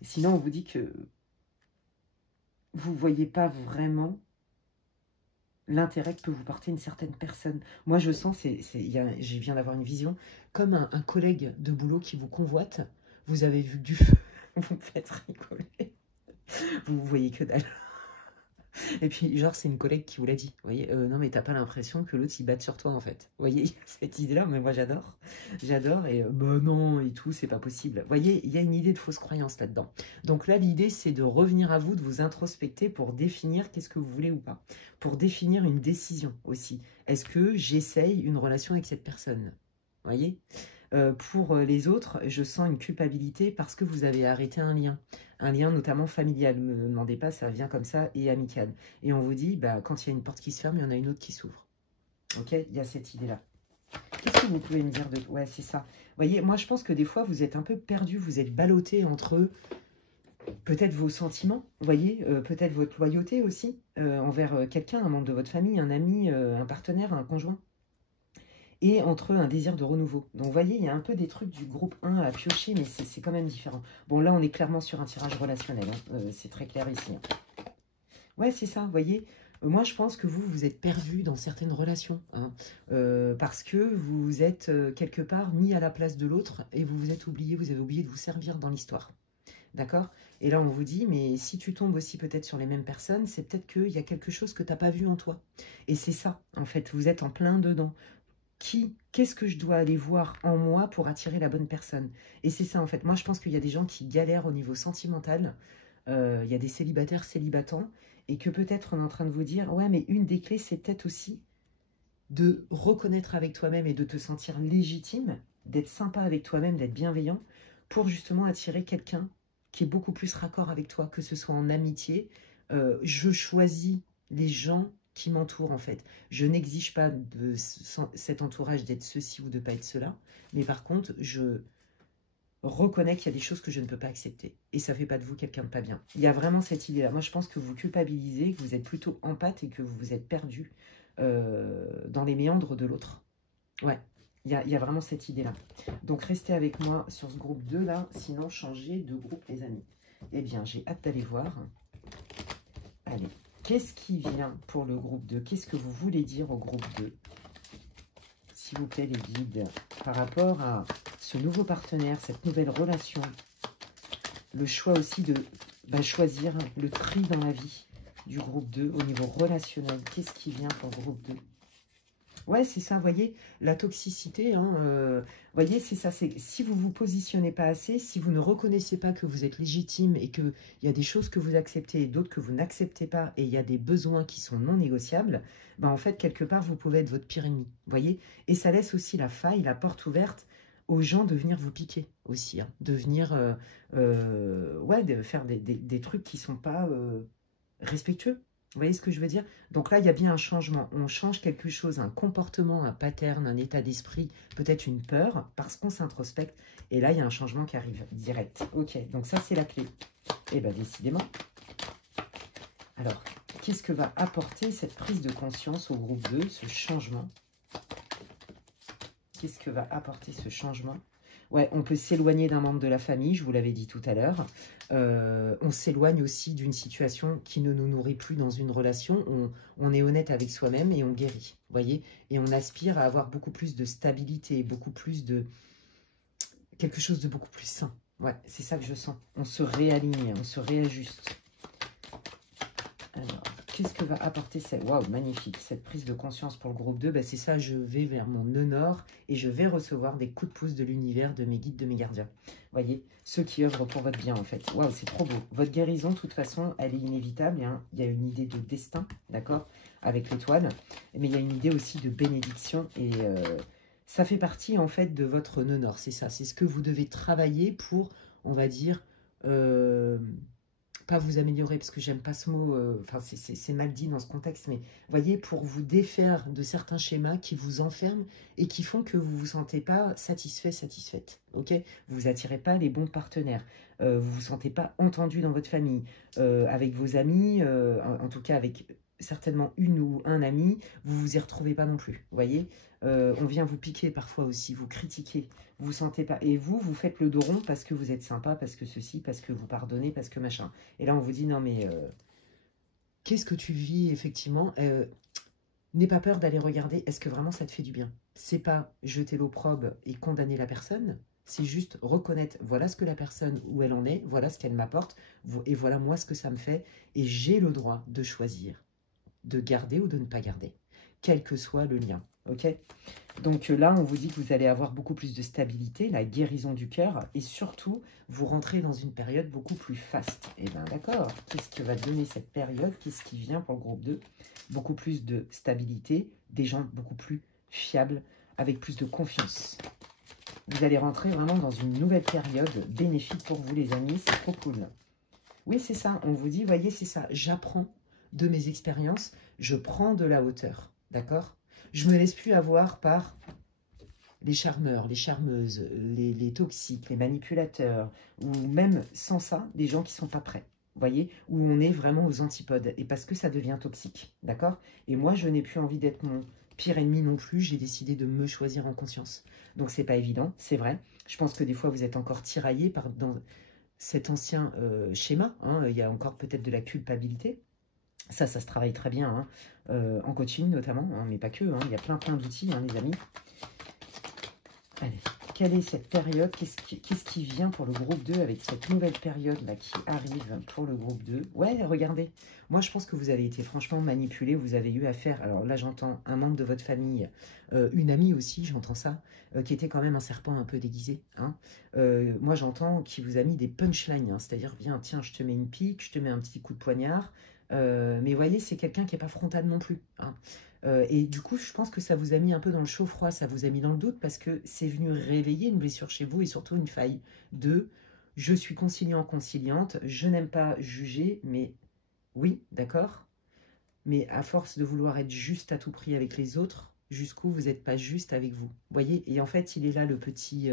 sinon, on vous dit que vous ne voyez pas vraiment l'intérêt que peut vous porter une certaine personne. Moi, je sens, je viens d'avoir une vision, comme un collègue de boulot qui vous convoite. Vous avez vu du feu, vous me faites rigoler. Vous voyez que dalle. Et puis, genre, c'est une collègue qui vous l'a dit. Vous voyez, non, mais t'as pas l'impression que l'autre, il batte sur toi, en fait. Vous voyez, il y a cette idée-là, mais moi, j'adore. J'adore, et bah non, et tout, c'est pas possible. Vous voyez, il y a une idée de fausse croyance là-dedans. Donc là, l'idée, c'est de revenir à vous, de vous introspecter pour définir qu'est-ce que vous voulez ou pas. Pour définir une décision aussi. Est-ce que j'essaye une relation avec cette personne? Vous voyez? Pour les autres, je sens une culpabilité parce que vous avez arrêté un lien notamment familial. Ne me demandez pas, ça vient comme ça, et amical. Et on vous dit, bah, quand il y a une porte qui se ferme, il y en a une autre qui s'ouvre. Ok, il y a cette idée-là. Qu'est-ce que vous pouvez me dire de... Ouais, c'est ça. Vous voyez, moi, je pense que des fois, vous êtes un peu perdu, vous êtes ballotté entre peut-être vos sentiments, vous voyez, peut-être votre loyauté aussi envers quelqu'un, un membre de votre famille, un ami, un partenaire, un conjoint. Et entre eux, un désir de renouveau. Donc, vous voyez, il y a un peu des trucs du groupe 1 à piocher, mais c'est quand même différent. Bon, là, on est clairement sur un tirage relationnel. Hein. C'est très clair ici. Hein. Ouais, c'est ça, vous voyez. Moi, je pense que vous êtes perdu dans certaines relations. Hein. Parce que vous êtes quelque part mis à la place de l'autre et vous vous êtes oublié, vous avez oublié de vous servir dans l'histoire. D'accord? Et là, on vous dit, mais si tu tombes aussi peut-être sur les mêmes personnes, c'est peut-être qu'il y a quelque chose que tu n'as pas vu en toi. Et c'est ça, en fait, vous êtes en plein dedans. Qu'est-ce que je dois aller voir en moi pour attirer la bonne personne? Et c'est ça, en fait. Moi, je pense qu'il y a des gens qui galèrent au niveau sentimental. Il y a des célibataires, célibatants. Et que peut-être on est en train de vous dire, ouais, mais une des clés, c'est peut-être aussi de reconnaître avec toi-même et de te sentir légitime, d'être sympa avec toi-même, d'être bienveillant, pour justement attirer quelqu'un qui est beaucoup plus raccord avec toi, que ce soit en amitié. Je choisis les gens qui m'entourent, en fait. Je n'exige pas de cet entourage d'être ceci ou de ne pas être cela, mais par contre, je reconnais qu'il y a des choses que je ne peux pas accepter. Et ça ne fait pas de vous quelqu'un de pas bien. Il y a vraiment cette idée-là. Moi, je pense que vous culpabilisez, que vous êtes plutôt empathe et que vous vous êtes perdu dans les méandres de l'autre. Ouais, il y a vraiment cette idée-là. Donc, restez avec moi sur ce groupe 2 là, sinon changez de groupe, les amis. Eh bien, j'ai hâte d'aller voir. Allez, qu'est-ce qui vient pour le groupe 2? Qu'est-ce que vous voulez dire au groupe 2? S'il vous plaît, les guides, par rapport à ce nouveau partenaire, cette nouvelle relation, le choix aussi de choisir le tri dans la vie du groupe 2 au niveau relationnel. Qu'est-ce qui vient pour le groupe 2? Ouais, c'est ça, vous voyez, la toxicité, hein, voyez, c'est ça, c'est si vous ne vous positionnez pas assez, si vous ne reconnaissez pas que vous êtes légitime et qu'il y a des choses que vous acceptez et d'autres que vous n'acceptez pas et il y a des besoins qui sont non négociables, ben en fait, quelque part, vous pouvez être votre pire ennemi, vous voyez. Et ça laisse aussi la faille, la porte ouverte aux gens de venir vous piquer aussi, hein, de venir, ouais, de faire des trucs qui ne sont pas respectueux. Vous voyez ce que je veux dire? Donc là, il y a bien un changement. On change quelque chose, un comportement, un pattern, un état d'esprit, peut-être une peur, parce qu'on s'introspecte. Et là, il y a un changement qui arrive direct. Ok, donc ça, c'est la clé. Et bien, décidément. Alors, qu'est-ce que va apporter cette prise de conscience au groupe 2, ce changement? Qu'est-ce que va apporter ce changement? Ouais, on peut s'éloigner d'un membre de la famille, je vous l'avais dit tout à l'heure. On s'éloigne aussi d'une situation qui ne nous nourrit plus dans une relation. On est honnête avec soi-même et on guérit, voyez. Et on aspire à avoir beaucoup plus de stabilité, beaucoup plus de... quelque chose de beaucoup plus sain. Ouais, c'est ça que je sens. On se réaligne, on se réajuste. Alors, qu'est-ce que va apporter cette... Waouh, magnifique, cette prise de conscience pour le groupe 2, ben c'est ça, je vais vers mon nœud nord et je vais recevoir des coups de pouce de l'univers, de mes guides, de mes gardiens. Voyez, ceux qui œuvrent pour votre bien, en fait. Waouh, c'est trop beau. Votre guérison, de toute façon, elle est inévitable. Hein. Il y a une idée de destin, d'accord, avec l'étoile. Mais il y a une idée aussi de bénédiction et... ça fait partie, en fait, de votre nœud nord. C'est ça, c'est ce que vous devez travailler pour, on va dire... pas vous améliorer, parce que j'aime pas ce mot, enfin c'est mal dit dans ce contexte, mais voyez, pour vous défaire de certains schémas qui vous enferment et qui font que vous vous sentez pas satisfait, satisfaite, ok? Vous attirez pas les bons partenaires, vous vous sentez pas entendu dans votre famille, avec vos amis, en tout cas avec certainement une ou un ami, vous vous y retrouvez pas non plus, voyez? On vient vous piquer parfois aussi, vous critiquer, vous sentez pas, et vous faites le dos rond parce que vous êtes sympa, parce que ceci, parce que vous pardonnez, parce que machin. Et là, on vous dit, non mais, qu'est-ce que tu vis effectivement? N'aie pas peur d'aller regarder, est-ce que vraiment ça te fait du bien? C'est pas jeter l'opprobre et condamner la personne, c'est juste reconnaître, voilà ce que la personne, où elle en est, voilà ce qu'elle m'apporte, et voilà moi ce que ça me fait, et j'ai le droit de choisir, de garder ou de ne pas garder, quel que soit le lien, ok? Donc là, on vous dit que vous allez avoir beaucoup plus de stabilité, la guérison du cœur, et surtout, vous rentrez dans une période beaucoup plus faste. Et bien d'accord, qu'est-ce qui va donner cette période? Qu'est-ce qui vient pour le groupe 2? Beaucoup plus de stabilité, des gens beaucoup plus fiables, avec plus de confiance. Vous allez rentrer vraiment dans une nouvelle période bénéfique pour vous, les amis, c'est trop cool. Oui, c'est ça, on vous dit, voyez, c'est ça, j'apprends de mes expériences, je prends de la hauteur, d'accord? Je ne me laisse plus avoir par les charmeurs, les charmeuses, les toxiques, les manipulateurs, ou même sans ça, des gens qui ne sont pas prêts, vous voyez, où on est vraiment aux antipodes, et parce que ça devient toxique, d'accord? Et moi, je n'ai plus envie d'être mon pire ennemi non plus, j'ai décidé de me choisir en conscience. Donc, c'est pas évident, c'est vrai. Je pense que des fois, vous êtes encore tiraillé dans cet ancien schéma, hein. Il y a encore peut-être de la culpabilité. Ça se travaille très bien, hein, en coaching notamment, hein, mais pas que. Hein, il y a plein d'outils, hein, les amis. Allez, quelle est cette période? Qu'est-ce qui vient pour le groupe 2 avec cette nouvelle période là qui arrive pour le groupe 2? Ouais, regardez. Moi, je pense que vous avez été franchement manipulé. Vous avez eu affaire, alors là, j'entends un membre de votre famille, une amie aussi, j'entends ça, qui était quand même un serpent un peu déguisé. Hein. Moi, j'entends qui vous a mis des punchlines, hein, c'est-à-dire, viens, tiens, je te mets une pique, je te mets un petit coup de poignard. Mais vous voyez, c'est quelqu'un qui n'est pas frontal non plus. Hein. Et du coup, je pense que ça vous a mis un peu dans le chaud-froid, ça vous a mis dans le doute parce que c'est venu réveiller une blessure chez vous et surtout une faille de « je suis conciliant, conciliante, je n'aime pas juger, mais oui, d'accord, mais à force de vouloir être juste à tout prix avec les autres, jusqu'où vous n'êtes pas juste avec vous. » Vous voyez, et en fait, il est là le petit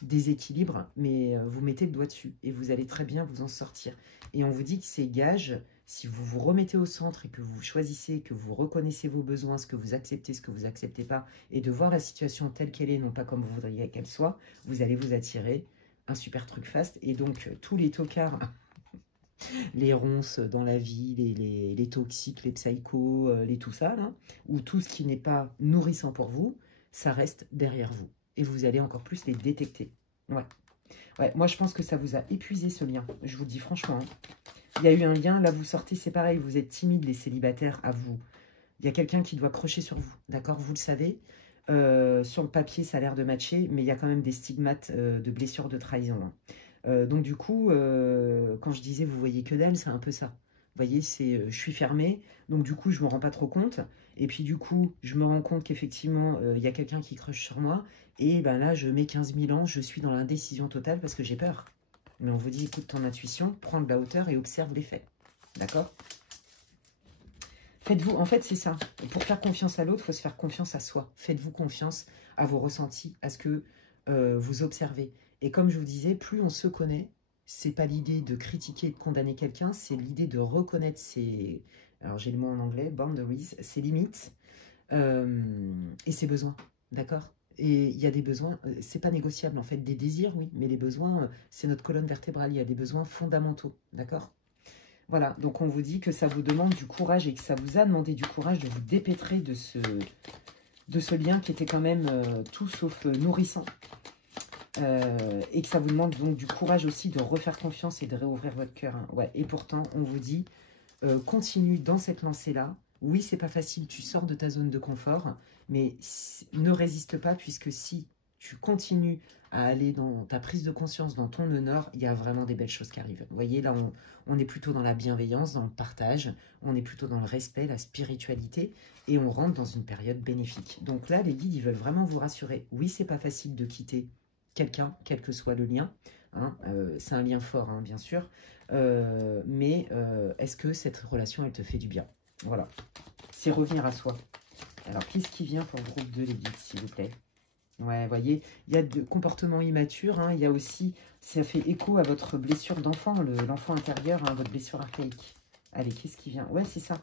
déséquilibre, mais vous mettez le doigt dessus et vous allez très bien vous en sortir. Et on vous dit que c'est gage. Si vous vous remettez au centre et que vous choisissez, que vous reconnaissez vos besoins, ce que vous acceptez, ce que vous n'acceptez pas, et de voir la situation telle qu'elle est, non pas comme vous voudriez qu'elle soit, vous allez vous attirer un super truc fast. Et donc, tous les tocards, les ronces dans la vie, les toxiques, les psychos, les tout ça, là, ou tout ce qui n'est pas nourrissant pour vous, ça reste derrière vous. Et vous allez encore plus les détecter. Ouais. Ouais, moi, je pense que ça vous a épuisé, ce lien. Je vous le dis franchement, hein. Il y a eu un lien, là vous sortez, c'est pareil, vous êtes timide les célibataires, à vous. Il y a quelqu'un qui doit crocher sur vous, d'accord? Vous le savez, sur le papier ça a l'air de matcher, mais il y a quand même des stigmates de blessures de trahison. Hein. Donc du coup, quand je disais vous voyez que dalle, c'est un peu ça. Vous voyez, c'est je suis fermée, donc du coup je me rends pas trop compte. Et puis du coup, je me rends compte qu'effectivement, il y a quelqu'un qui crush sur moi. Et ben là, je mets 15 000 ans, je suis dans l'indécision totale parce que j'ai peur. Mais on vous dit, écoute ton intuition, prends de la hauteur et observe les faits. D'accord? Faites-vous, en fait, c'est ça. Pour faire confiance à l'autre, il faut se faire confiance à soi. Faites-vous confiance à vos ressentis, à ce que vous observez. Et comme je vous disais, plus on se connaît, c'est pas l'idée de critiquer et de condamner quelqu'un, c'est l'idée de reconnaître ses... Alors, j'ai le mot en anglais, boundaries, ses limites et ses besoins. D'accord? Et il y a des besoins, c'est pas négociable en fait, des désirs, oui, mais les besoins, c'est notre colonne vertébrale, il y a des besoins fondamentaux, d'accord? Voilà, donc on vous dit que ça vous demande du courage et que ça vous a demandé du courage de vous dépêtrer de ce lien qui était quand même tout sauf nourrissant. Et que ça vous demande donc du courage aussi de refaire confiance et de réouvrir votre cœur. Hein. Ouais. Et pourtant, on vous dit, continue dans cette lancée-là. Oui, c'est pas facile, tu sors de ta zone de confort, mais ne résiste pas, puisque si tu continues à aller dans ta prise de conscience, dans ton honneur, il y a vraiment des belles choses qui arrivent. Vous voyez, là, on est plutôt dans la bienveillance, dans le partage, on est plutôt dans le respect, la spiritualité, et on rentre dans une période bénéfique. Donc là, les guides, ils veulent vraiment vous rassurer. Oui, c'est pas facile de quitter quelqu'un, quel que soit le lien. Hein, c'est un lien fort, hein, bien sûr. Mais est-ce que cette relation, elle te fait du bien? Voilà. C'est revenir à soi. Alors, qu'est-ce qui vient pour le groupe 2, les guides, s'il vous plaît? Ouais, vous voyez, il y a de comportements immatures. Hein, il y a aussi, ça fait écho à votre blessure d'enfant, l'enfant intérieur, hein, votre blessure archaïque. Allez, qu'est-ce qui vient? Ouais, c'est ça.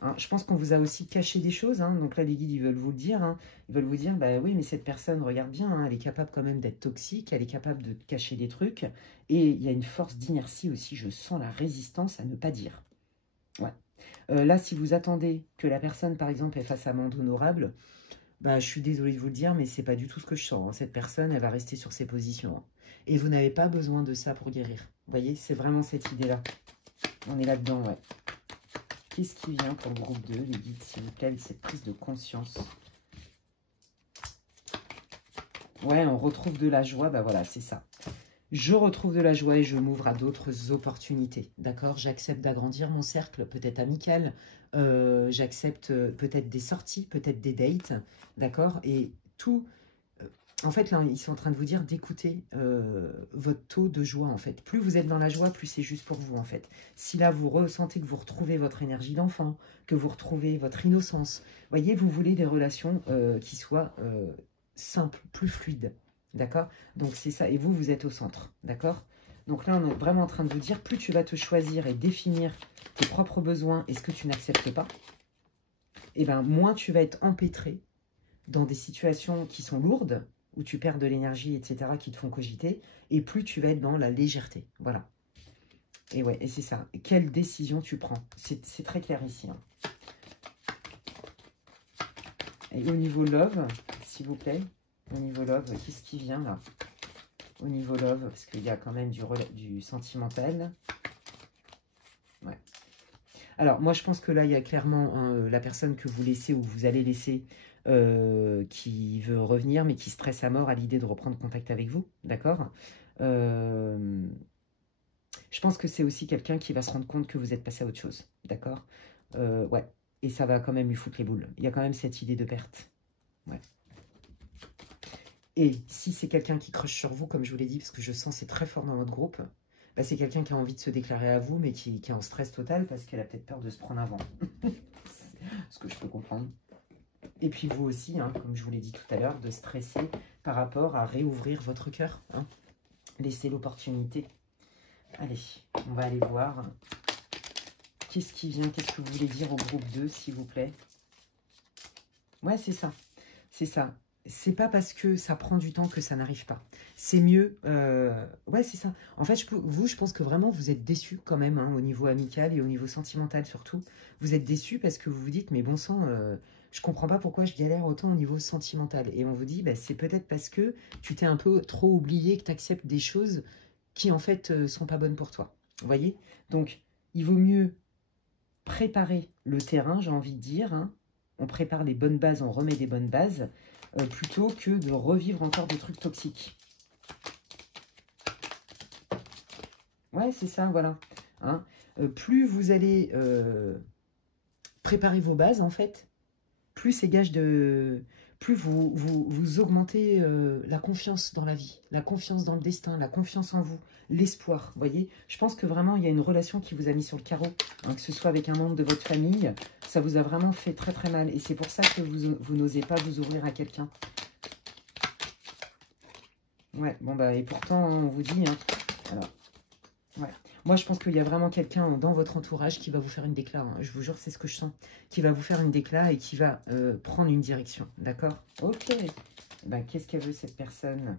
Hein, je pense qu'on vous a aussi caché des choses, hein, donc là les guides ils veulent vous le dire, hein, ils veulent vous dire, bah oui mais cette personne, regarde bien, hein, elle est capable quand même d'être toxique, elle est capable de cacher des trucs, et il y a une force d'inertie aussi, je sens la résistance à ne pas dire. Ouais. Là si vous attendez que la personne par exemple elle fasse amende honorable, bah je suis désolée de vous le dire, mais c'est pas du tout ce que je sens, hein. Cette personne elle va rester sur ses positions, hein. Et vous n'avez pas besoin de ça pour guérir, vous voyez, c'est vraiment cette idée-là, on est là-dedans, ouais. Qu'est-ce qui vient pour le groupe 2, les guides, s'il vous plaît, avec cette prise de conscience? Ouais, on retrouve de la joie, bah voilà, c'est ça. Je retrouve de la joie et je m'ouvre à d'autres opportunités, d'accord? J'accepte d'agrandir mon cercle, peut-être amical, j'accepte peut-être des sorties, peut-être des dates, d'accord? Et tout... En fait, là, ils sont en train de vous dire d'écouter votre taux de joie, en fait. Plus vous êtes dans la joie, plus c'est juste pour vous, en fait. Si là, vous ressentez que vous retrouvez votre énergie d'enfant, que vous retrouvez votre innocence, voyez, vous voulez des relations qui soient simples, plus fluides, d'accord? Donc, c'est ça. Et vous, vous êtes au centre, d'accord? Donc là, on est vraiment en train de vous dire, plus tu vas te choisir et définir tes propres besoins et ce que tu n'acceptes pas, et ben moins tu vas être empêtré dans des situations qui sont lourdes, où tu perds de l'énergie, etc., qui te font cogiter, et plus tu vas être dans la légèreté. Voilà. Et ouais, et c'est ça. Quelle décision tu prends? C'est très clair ici. Hein. Et au niveau love, s'il vous plaît, au niveau love, qu'est-ce qui vient là? Au niveau love, parce qu'il y a quand même du sentimental. Ouais. Alors, moi, je pense que là, il y a clairement hein, la personne que vous laissez ou vous allez laisser qui veut revenir, mais qui stresse à mort à l'idée de reprendre contact avec vous, d'accord? Je pense que c'est aussi quelqu'un qui va se rendre compte que vous êtes passé à autre chose, d'accord? Ouais, et ça va quand même lui foutre les boules. Il y a quand même cette idée de perte, ouais. Et si c'est quelqu'un qui crush sur vous, comme je vous l'ai dit, parce que je sens c'est très fort dans votre groupe, bah, c'est quelqu'un qui a envie de se déclarer à vous, mais qui est en stress total parce qu'elle a peut-être peur de se prendre avant. Ce que je peux comprendre. Et puis vous aussi, hein, comme je vous l'ai dit tout à l'heure, de stresser par rapport à réouvrir votre cœur. Hein. Laissez l'opportunité. Allez, on va aller voir. Qu'est-ce qui vient? Qu'est-ce que vous voulez dire au groupe 2, s'il vous plaît? Ouais, c'est ça. C'est ça. C'est pas parce que ça prend du temps que ça n'arrive pas. C'est mieux... Ouais, c'est ça. En fait, je pense que vraiment, vous êtes déçus quand même, hein, au niveau amical et au niveau sentimental surtout. Vous êtes déçus parce que vous vous dites, mais bon sang... je comprends pas pourquoi je galère autant au niveau sentimental. Et on vous dit, bah, c'est peut-être parce que tu t'es un peu trop oublié, que tu acceptes des choses qui, en fait, sont pas bonnes pour toi. Vous voyez? Donc, il vaut mieux préparer le terrain, j'ai envie de dire. Hein. On prépare les bonnes bases, on remet des bonnes bases, plutôt que de revivre encore des trucs toxiques. Ouais, c'est ça, voilà. Hein. Plus vous allez préparer vos bases, en fait, plus c'est gage de... Plus vous augmentez la confiance dans la vie, la confiance dans le destin, la confiance en vous, l'espoir, vous voyez. Je pense que vraiment, il y a une relation qui vous a mis sur le carreau, hein, que ce soit avec un membre de votre famille, ça vous a vraiment fait très très mal. Et c'est pour ça que vous n'osez pas vous ouvrir à quelqu'un. Ouais, bon bah, et pourtant, on vous dit... Hein, alors, ouais. Moi, je pense qu'il y a vraiment quelqu'un dans votre entourage qui va vous faire une décla. Hein. Je vous jure, c'est ce que je sens. Qui va vous faire une décla et qui va prendre une direction. D'accord? Ok. Ben, qu'est-ce qu'elle veut, cette personne?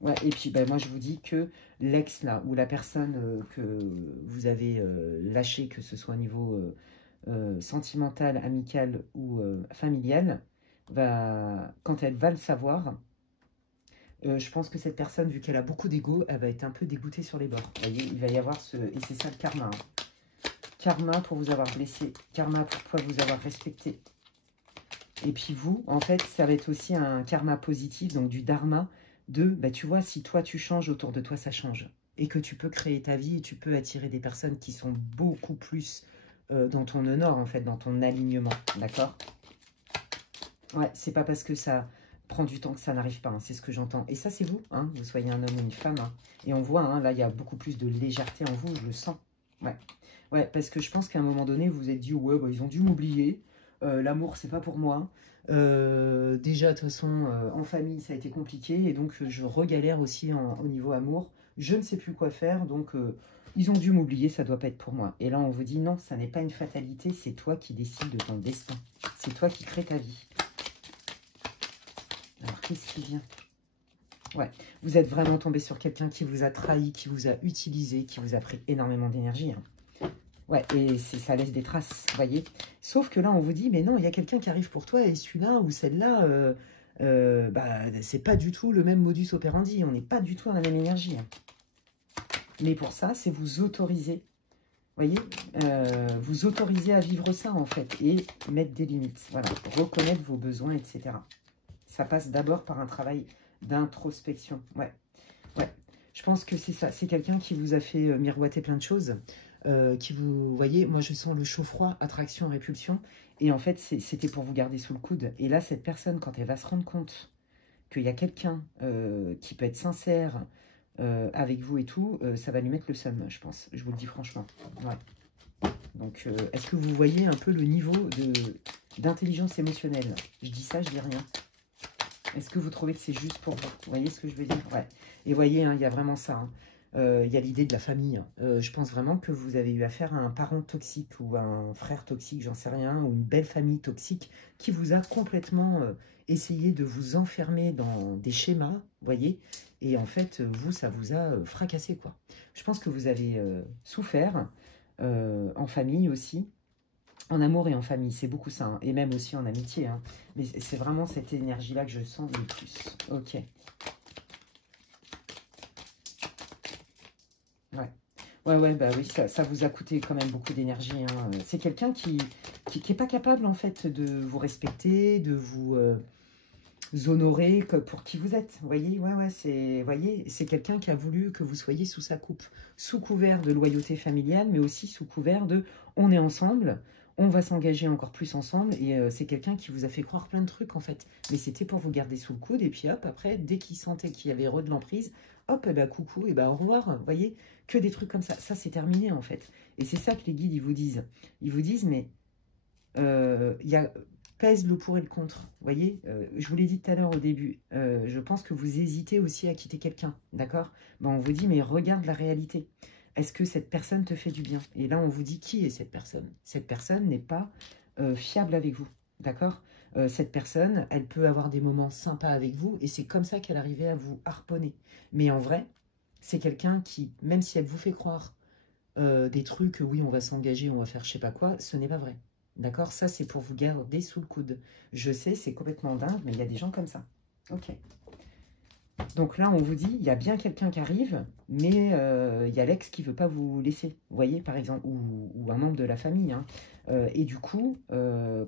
Ouais, et puis, ben, moi, je vous dis que l'ex, là, ou la personne que vous avez lâché, que ce soit au niveau sentimental, amical ou familial, quand elle va le savoir, je pense que cette personne, vu qu'elle a beaucoup d'ego, elle va être un peu dégoûtée sur les bords. Vous voyez, il va y avoir ce... Et c'est ça le karma. Hein. Karma pour vous avoir blessé. Karma pour pas vous avoir respecté. Et puis vous, en fait, ça va être aussi un karma positif, donc du dharma, de, bah, tu vois, si toi tu changes, autour de toi ça change. Et que tu peux créer ta vie et tu peux attirer des personnes qui sont beaucoup plus dans ton honneur, en fait, dans ton alignement. D'accord? Ouais, c'est pas parce que ça prend du temps que ça n'arrive pas, hein, c'est ce que j'entends. Et ça, c'est vous, hein, vous soyez un homme ou une femme. Hein. Et on voit, hein, là, il y a beaucoup plus de légèreté en vous, je le sens. Ouais, ouais, parce que je pense qu'à un moment donné, vous vous êtes dit, ouais, bah, ils ont dû m'oublier. L'amour, c'est pas pour moi. Déjà, de toute façon, en famille, ça a été compliqué. Et donc, je regalère aussi au niveau amour. Je ne sais plus quoi faire. Donc, ils ont dû m'oublier, ça doit pas être pour moi. Et là, on vous dit, non, ça n'est pas une fatalité. C'est toi qui décides de ton destin. C'est toi qui crée ta vie. Alors, qu'est-ce qui vient? Ouais, vous êtes vraiment tombé sur quelqu'un qui vous a trahi, qui vous a utilisé, qui vous a pris énormément d'énergie. Hein. Ouais, et ça laisse des traces, vous voyez. Sauf que là, on vous dit, mais non, il y a quelqu'un qui arrive pour toi, et celui-là ou celle-là, bah, c'est pas du tout le même modus operandi. On n'est pas du tout dans la même énergie. Hein. Mais pour ça, c'est vous autoriser, vous voyez, vous autoriser à vivre ça, en fait, et mettre des limites. Voilà, reconnaître vos besoins, etc. Ça passe d'abord par un travail d'introspection. Ouais, ouais. Je pense que c'est ça. C'est quelqu'un qui vous a fait miroiter plein de choses. Qui vous voyez, moi je sens le chaud-froid, attraction, répulsion. Et en fait, c'était pour vous garder sous le coude. Et là, cette personne, quand elle va se rendre compte qu'il y a quelqu'un qui peut être sincère avec vous et tout, ça va lui mettre le seum, je pense. Je vous le dis franchement. Ouais. Donc, est-ce que vous voyez un peu le niveau d'intelligence émotionnelle? Je dis ça, je dis rien. Est-ce que vous trouvez que c'est juste pour vous? Vous voyez ce que je veux dire? Ouais. Et voyez, hein, il y a vraiment ça. Hein. Il y a l'idée de la famille. Je pense vraiment que vous avez eu affaire à un parent toxique ou à un frère toxique, j'en sais rien, ou une belle famille toxique qui vous a complètement essayé de vous enfermer dans des schémas, vous voyez, et en fait, vous, ça vous a fracassé, quoi. Je pense que vous avez souffert en famille aussi, en amour et en famille, c'est beaucoup ça, hein, et même aussi en amitié. Hein. Mais c'est vraiment cette énergie-là que je sens le plus. Ok. Ouais. Ouais, bah oui, ça vous a coûté quand même beaucoup d'énergie. Hein. C'est quelqu'un qui est pas capable, en fait, de vous respecter, de vous honorer pour qui vous êtes. Vous voyez, ouais, c'est quelqu'un qui a voulu que vous soyez sous sa coupe, sous couvert de loyauté familiale, mais aussi sous couvert de on est ensemble, on va s'engager encore plus ensemble, et c'est quelqu'un qui vous a fait croire plein de trucs, en fait. Mais c'était pour vous garder sous le coude, et puis hop, après, dès qu'il sentait qu'il y avait de l'emprise, hop, et bah coucou, et bah au revoir, vous voyez, que des trucs comme ça. Ça, c'est terminé, en fait. Et c'est ça que les guides, ils vous disent. Ils vous disent, mais il y a... pèse le pour et le contre, vous voyez, je vous l'ai dit tout à l'heure au début, je pense que vous hésitez aussi à quitter quelqu'un, d'accord? Ben, on vous dit, mais regarde la réalité. Est-ce que cette personne te fait du bien? Et là, on vous dit, qui est cette personne? Cette personne n'est pas fiable avec vous, d'accord? Cette personne, elle peut avoir des moments sympas avec vous, et c'est comme ça qu'elle arrivait à vous harponner. Mais en vrai, c'est quelqu'un qui, même si elle vous fait croire des trucs, oui, on va s'engager, on va faire je sais pas quoi, ce n'est pas vrai. D'accord? Ça, c'est pour vous garder sous le coude. Je sais, c'est complètement dingue, mais il y a des gens comme ça. Ok. Donc là, on vous dit, il y a bien quelqu'un qui arrive, mais il y a l'ex qui ne veut pas vous laisser. Vous voyez, par exemple, ou un membre de la famille. Hein. Et du coup,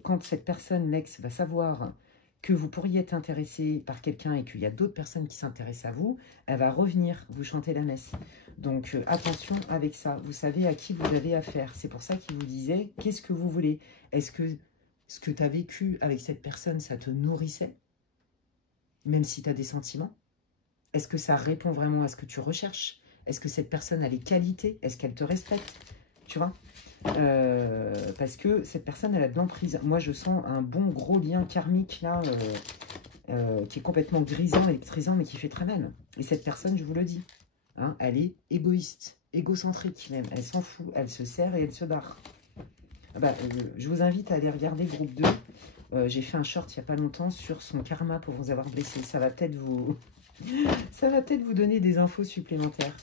quand cette personne, l'ex, va savoir que vous pourriez être intéressé par quelqu'un et qu'il y a d'autres personnes qui s'intéressent à vous, elle va revenir vous chanter la messe. Donc, attention avec ça. Vous savez à qui vous avez affaire. C'est pour ça qu'il vous disait, qu'est-ce que vous voulez? Est-ce que ce que tu as vécu avec cette personne, ça te nourrissait? Même si tu as des sentiments? Est-ce que ça répond vraiment à ce que tu recherches? Est-ce que cette personne a les qualités? Est-ce qu'elle te respecte? Tu vois? Parce que cette personne, elle a de l'emprise. Moi, je sens un bon gros lien karmique, là, qui est complètement grisant, électrisant, mais qui fait très mal. Et cette personne, je vous le dis, hein, elle est égoïste. égocentrique même. Elle s'en fout, elle se sert et elle se barre. Je vous invite à aller regarder le groupe 2. J'ai fait un short il n'y a pas longtemps sur son karma pour vous avoir blessé. Ça va peut-être vous... ça va peut-être vous donner des infos supplémentaires.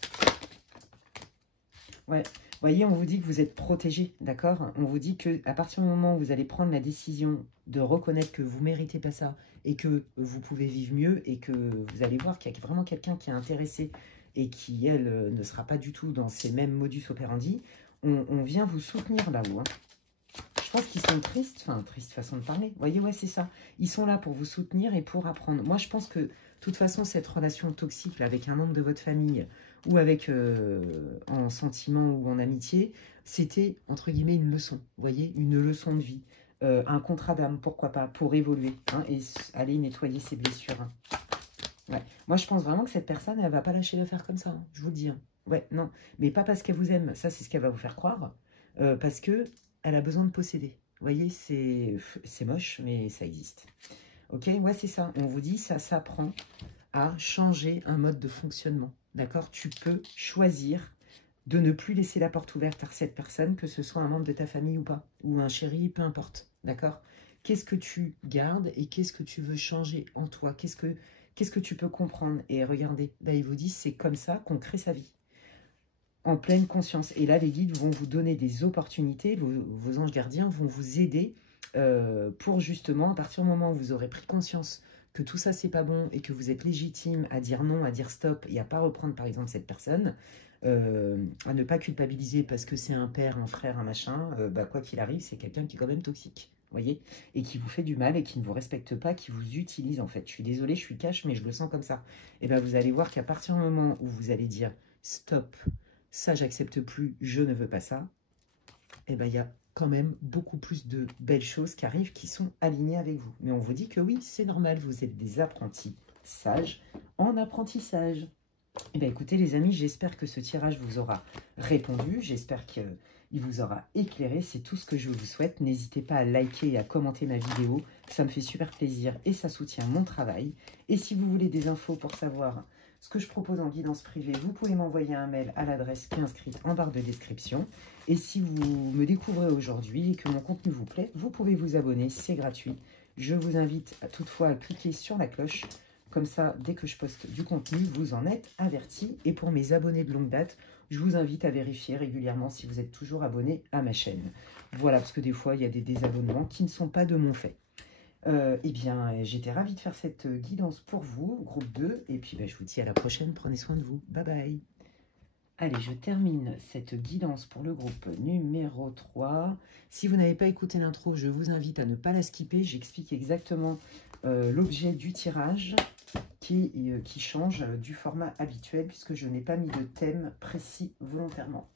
Ouais. Vous voyez, on vous dit que vous êtes protégé, d'accord? On vous dit qu'à partir du moment où vous allez prendre la décision de reconnaître que vous ne méritez pas ça et que vous pouvez vivre mieux et que vous allez voir qu'il y a vraiment quelqu'un qui est intéressé et qui, elle, ne sera pas du tout dans ces mêmes modus operandi, on vient vous soutenir là-haut. Hein. Je pense qu'ils sont tristes, enfin, triste façon de parler. Vous voyez, ouais, c'est ça. Ils sont là pour vous soutenir et pour apprendre. Moi, je pense que, de toute façon, cette relation toxique là, avec un membre de votre famille ou avec en sentiment ou en amitié, c'était, entre guillemets, une leçon. Vous voyez, une leçon de vie. Un contrat d'âme, pourquoi pas, pour évoluer hein, et aller nettoyer ses blessures. Hein. Ouais. Moi, je pense vraiment que cette personne, elle ne va pas lâcher l'affaire comme ça. Hein, je vous le dis. Hein. Ouais, non. Mais pas parce qu'elle vous aime. Ça, c'est ce qu'elle va vous faire croire. Parce que elle a besoin de posséder. Vous voyez, c'est moche, mais ça existe. Ok, ouais, c'est ça. On vous dit, ça s'apprend à changer un mode de fonctionnement. D'accord? Tu peux choisir de ne plus laisser la porte ouverte à cette personne, que ce soit un membre de ta famille ou pas, ou un chéri, peu importe. D'accord? Qu'est-ce que tu gardes et qu'est-ce que tu veux changer en toi? Qu'est-ce que tu peux comprendre? Et regardez, là, il vous dit, c'est comme ça qu'on crée sa vie. En pleine conscience. Et là, les guides vont vous donner des opportunités, vos anges gardiens vont vous aider pour justement, à partir du moment où vous aurez pris conscience que tout ça, c'est pas bon et que vous êtes légitime à dire non, à dire stop et à pas reprendre, par exemple, cette personne, à ne pas culpabiliser parce que c'est un père, un frère, un machin, quoi qu'il arrive, c'est quelqu'un qui est quand même toxique, voyez, et qui vous fait du mal et qui ne vous respecte pas, qui vous utilise, en fait. Je suis désolée, je suis cash, mais je le sens comme ça. Et bien, vous allez voir qu'à partir du moment où vous allez dire stop, ça, j'accepte plus, je ne veux pas ça, et bien, il y a quand même beaucoup plus de belles choses qui arrivent, qui sont alignées avec vous. Mais on vous dit que oui, c'est normal, vous êtes des apprentis sages en apprentissage. Et bien, écoutez, les amis, j'espère que ce tirage vous aura répondu, j'espère qu'il vous aura éclairé, c'est tout ce que je vous souhaite. N'hésitez pas à liker et à commenter ma vidéo, ça me fait super plaisir et ça soutient mon travail. Et si vous voulez des infos pour savoir ce que je propose en guidance privée, vous pouvez m'envoyer un mail à l'adresse qui est inscrite en barre de description. Et si vous me découvrez aujourd'hui et que mon contenu vous plaît, vous pouvez vous abonner, c'est gratuit. Je vous invite toutefois à cliquer sur la cloche. Comme ça, dès que je poste du contenu, vous en êtes avertis. Et pour mes abonnés de longue date, je vous invite à vérifier régulièrement si vous êtes toujours abonné à ma chaîne. Voilà, parce que des fois, il y a des désabonnements qui ne sont pas de mon fait. Eh bien, j'étais ravie de faire cette guidance pour vous, groupe 2. Et puis, je vous dis à la prochaine. Prenez soin de vous. Bye bye. Allez, je termine cette guidance pour le groupe numéro 3. Si vous n'avez pas écouté l'intro, je vous invite à ne pas la skipper. J'explique exactement l'objet du tirage qui change du format habituel puisque je n'ai pas mis de thème précis volontairement.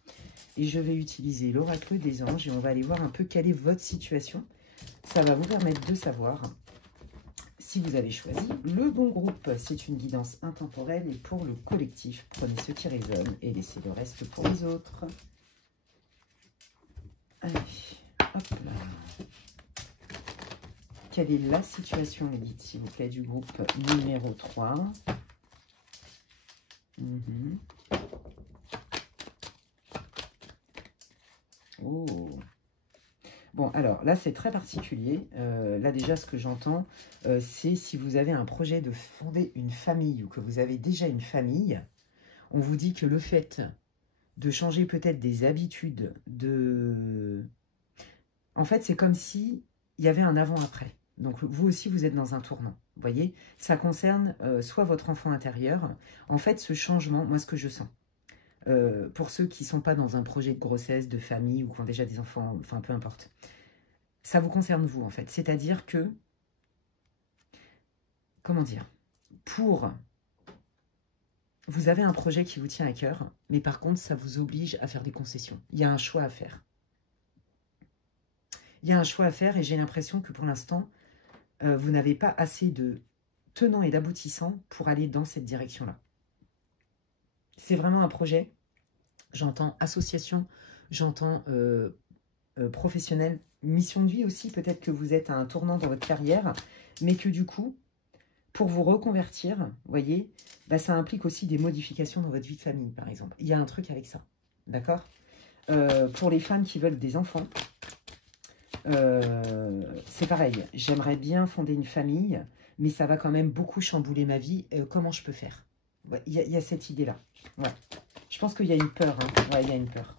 Et je vais utiliser l'oracle des anges et on va aller voir un peu quelle est votre situation. Ça va vous permettre de savoir si vous avez choisi le bon groupe. C'est une guidance intemporelle et pour le collectif, prenez ce qui résonne et laissez le reste pour les autres. Allez, hop là. Quelle est la situation, les guides, s'il vous plaît, du groupe numéro 3 ? Oh. Bon, alors là, c'est très particulier. Là, déjà, ce que j'entends, c'est si vous avez un projet de fonder une famille ou que vous avez déjà une famille, on vous dit que le fait de changer peut-être des habitudes, en fait, c'est comme si il y avait un avant-après. Donc, vous aussi, vous êtes dans un tournant. Vous voyez, ça concerne soit votre enfant intérieur. En fait, ce changement, moi, ce que je sens, pour ceux qui ne sont pas dans un projet de grossesse, de famille ou qui ont déjà des enfants, enfin, peu importe, ça vous concerne vous, en fait. C'est-à-dire que, comment dire, vous avez un projet qui vous tient à cœur, mais par contre, ça vous oblige à faire des concessions. Il y a un choix à faire. Il y a un choix à faire et j'ai l'impression que pour l'instant, vous n'avez pas assez de tenants et d'aboutissants pour aller dans cette direction-là. C'est vraiment un projet, j'entends association, j'entends professionnel, mission de vie aussi, peut-être que vous êtes à un tournant dans votre carrière, mais que du coup, pour vous reconvertir, vous voyez, ça implique aussi des modifications dans votre vie de famille, par exemple. Il y a un truc avec ça. d'accord? Pour les femmes qui veulent des enfants, c'est pareil. J'aimerais bien fonder une famille, mais ça va quand même beaucoup chambouler ma vie. Comment je peux faire? Ouais, il y a cette idée-là. Ouais. Je pense qu'il y a une peur. Hein. Ouais, il y a une peur.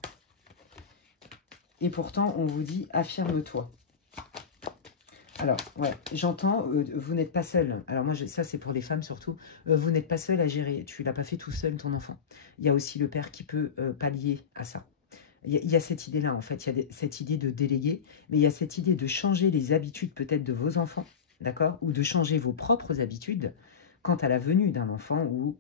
Et pourtant, on vous dit, affirme-toi. Alors, ouais, j'entends, vous n'êtes pas seul. Alors moi, ça c'est pour les femmes surtout. Vous n'êtes pas seul à gérer. Tu ne l'as pas fait tout seul, ton enfant. Il y a aussi le père qui peut pallier à ça. Il y a cette idée-là, en fait. Il y a cette idée de déléguer, mais il y a cette idée de changer les habitudes peut-être de vos enfants, d'accord? Ou de changer vos propres habitudes quant à la venue d'un enfant. Ou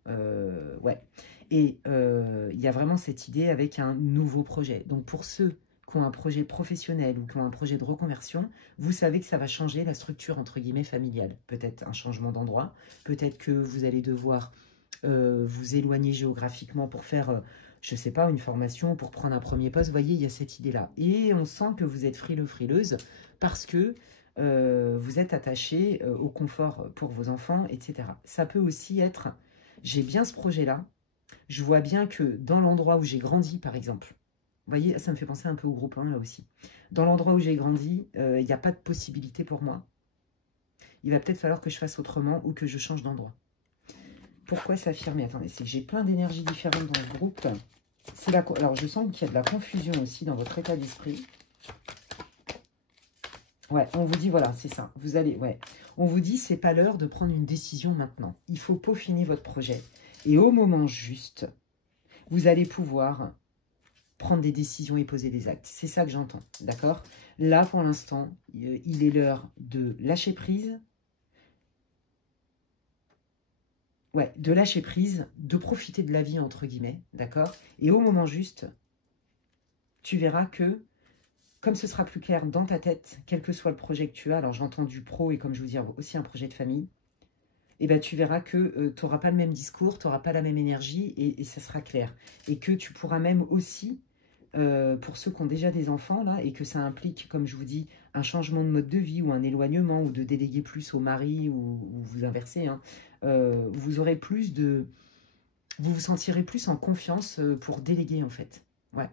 ouais. Et il y a vraiment cette idée avec un nouveau projet. Donc pour ceux qui ont un projet professionnel ou qui ont un projet de reconversion, vous savez que ça va changer la structure, entre guillemets, familiale. Peut-être un changement d'endroit, peut-être que vous allez devoir vous éloigner géographiquement pour faire, je ne sais pas, une formation, pour prendre un premier poste. Vous voyez, il y a cette idée-là. Et on sent que vous êtes frileux, frileuse, parce que vous êtes attaché au confort pour vos enfants, etc. Ça peut aussi être, j'ai bien ce projet-là, je vois bien que dans l'endroit où j'ai grandi, par exemple, vous voyez, ça me fait penser un peu au groupe 1, là aussi. Dans l'endroit où j'ai grandi, il n'y a pas de possibilité pour moi. Il va peut-être falloir que je fasse autrement ou que je change d'endroit. Pourquoi s'affirmer? Attendez, c'est que j'ai plein d'énergies différentes dans le groupe. Alors, je sens qu'il y a de la confusion aussi dans votre état d'esprit. Ouais, on vous dit, voilà, c'est ça. Vous allez, ouais. On vous dit, c'est pas l'heure de prendre une décision maintenant. Il faut peaufiner votre projet. Et au moment juste, vous allez pouvoir prendre des décisions et poser des actes. C'est ça que j'entends, d'accord? Là, pour l'instant, il est l'heure de lâcher prise. Ouais, de lâcher prise, de profiter de la vie, entre guillemets, d'accord? Et au moment juste, tu verras que, comme ce sera plus clair dans ta tête, quel que soit le projet que tu as, alors j'entends du pro et comme je vous dis, aussi un projet de famille, et ben tu verras que tu n'auras pas le même discours, tu n'auras pas la même énergie et ça sera clair. Et que tu pourras même aussi, pour ceux qui ont déjà des enfants, là, et que ça implique, comme je vous dis, un changement de mode de vie ou un éloignement ou de déléguer plus au mari ou vous inversez, hein, vous aurez plus de... Vous vous sentirez plus en confiance pour déléguer, en fait. Ouais.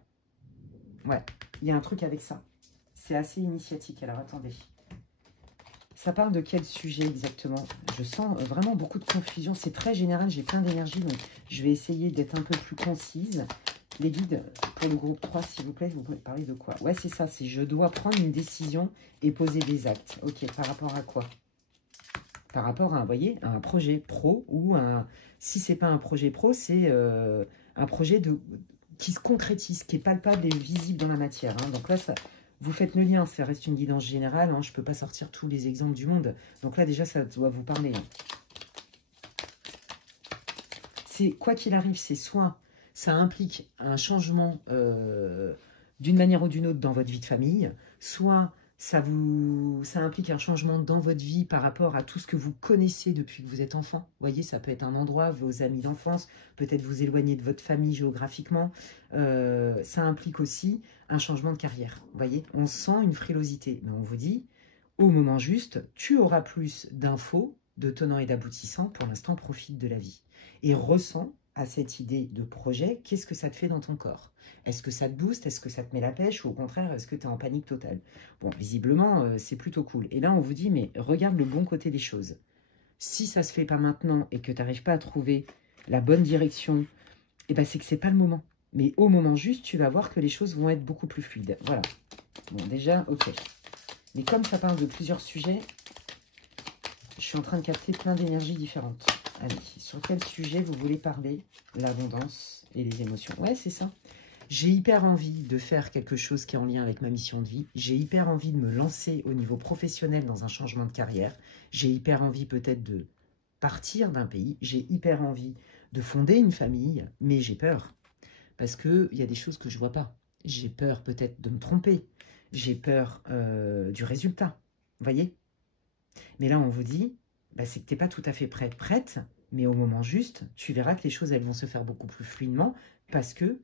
Ouais. Il y a un truc avec ça. C'est assez initiatique. Alors, attendez. Ça parle de quel sujet exactement? Je sens vraiment beaucoup de confusion. C'est très général. J'ai plein d'énergie. Donc, je vais essayer d'être un peu plus concise. Les guides, pour le groupe 3, s'il vous plaît, vous pouvez parler de quoi? Ouais, c'est ça. C'est je dois prendre une décision et poser des actes. Ok, par rapport à quoi? Par rapport à, vous voyez, à un projet pro ou un... Si ce n'est pas un projet pro, c'est un projet qui se concrétise, qui est palpable et visible dans la matière. Hein. Donc là, ça, vous faites le lien. Ça reste une guidance générale. Hein. Je ne peux pas sortir tous les exemples du monde. Donc là, déjà, ça doit vous parler. Hein. C'est quoi qu'il arrive, c'est soit ça implique un changement d'une manière ou d'une autre dans votre vie de famille, soit ça implique un changement dans votre vie par rapport à tout ce que vous connaissez depuis que vous êtes enfant. Vous voyez, ça peut être un endroit, vos amis d'enfance, peut-être vous éloigner de votre famille géographiquement. Ça implique aussi un changement de carrière. Vous voyez, on sent une frilosité, mais on vous dit, au moment juste, tu auras plus d'infos, de tenants et d'aboutissants. Pour l'instant, profite de la vie. Et ressens à cette idée de projet, qu'est-ce que ça te fait dans ton corps? Est-ce que ça te booste? Est-ce que ça te met la pêche? Ou au contraire, est-ce que tu es en panique totale? Bon, visiblement, c'est plutôt cool. Et là, on vous dit, mais regarde le bon côté des choses. Si ça ne se fait pas maintenant et que tu n'arrives pas à trouver la bonne direction, eh ben, c'est que ce n'est pas le moment. Mais au moment juste, tu vas voir que les choses vont être beaucoup plus fluides. Voilà. Bon, déjà, ok. Mais comme ça parle de plusieurs sujets, je suis en train de capter plein d'énergies différentes. Allez, sur quel sujet vous voulez parler? L'abondance et les émotions. Ouais, c'est ça. J'ai hyper envie de faire quelque chose qui est en lien avec ma mission de vie. J'ai hyper envie de me lancer au niveau professionnel dans un changement de carrière. J'ai hyper envie peut-être de partir d'un pays. J'ai hyper envie de fonder une famille, mais j'ai peur. Parce qu'il y a des choses que je ne vois pas. J'ai peur peut-être de me tromper. J'ai peur du résultat. Vous voyez? Mais là, on vous dit, bah, c'est que tu n'es pas tout à fait prête, mais au moment juste, tu verras que les choses, elles vont se faire beaucoup plus fluidement parce que,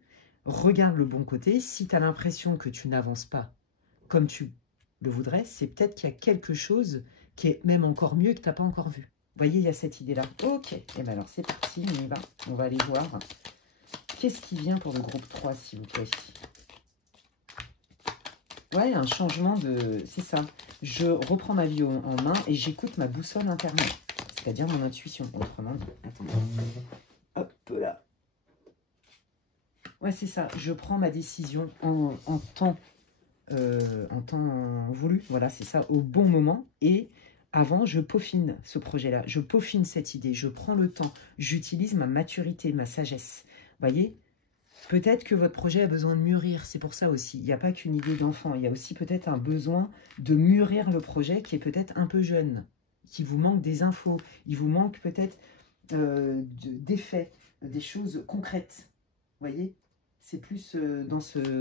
regarde le bon côté, si tu as l'impression que tu n'avances pas comme tu le voudrais, c'est peut-être qu'il y a quelque chose qui est même encore mieux que tu n'as pas encore vu. Vous voyez, il y a cette idée-là. Ok, et bien alors c'est parti, on y va. On va aller voir qu'est-ce qui vient pour le groupe 3, s'il vous plaît? Ouais, un changement de... C'est ça. Je reprends ma vie en main et j'écoute ma boussole intérieure. C'est-à-dire mon intuition. Autrement dit, attendez. Hop là. Ouais, c'est ça. Je prends ma décision en temps voulu. Voilà, c'est ça, au bon moment. Et avant, je peaufine ce projet-là. Je peaufine cette idée. Je prends le temps. J'utilise ma maturité, ma sagesse. Vous voyez? Peut-être que votre projet a besoin de mûrir, c'est pour ça aussi. Il n'y a pas qu'une idée d'enfant, il y a aussi peut-être un besoin de mûrir le projet qui est peut-être un peu jeune, qui vous manque des infos, il vous manque peut-être des faits, des choses concrètes. Vous voyez? C'est plus dans ce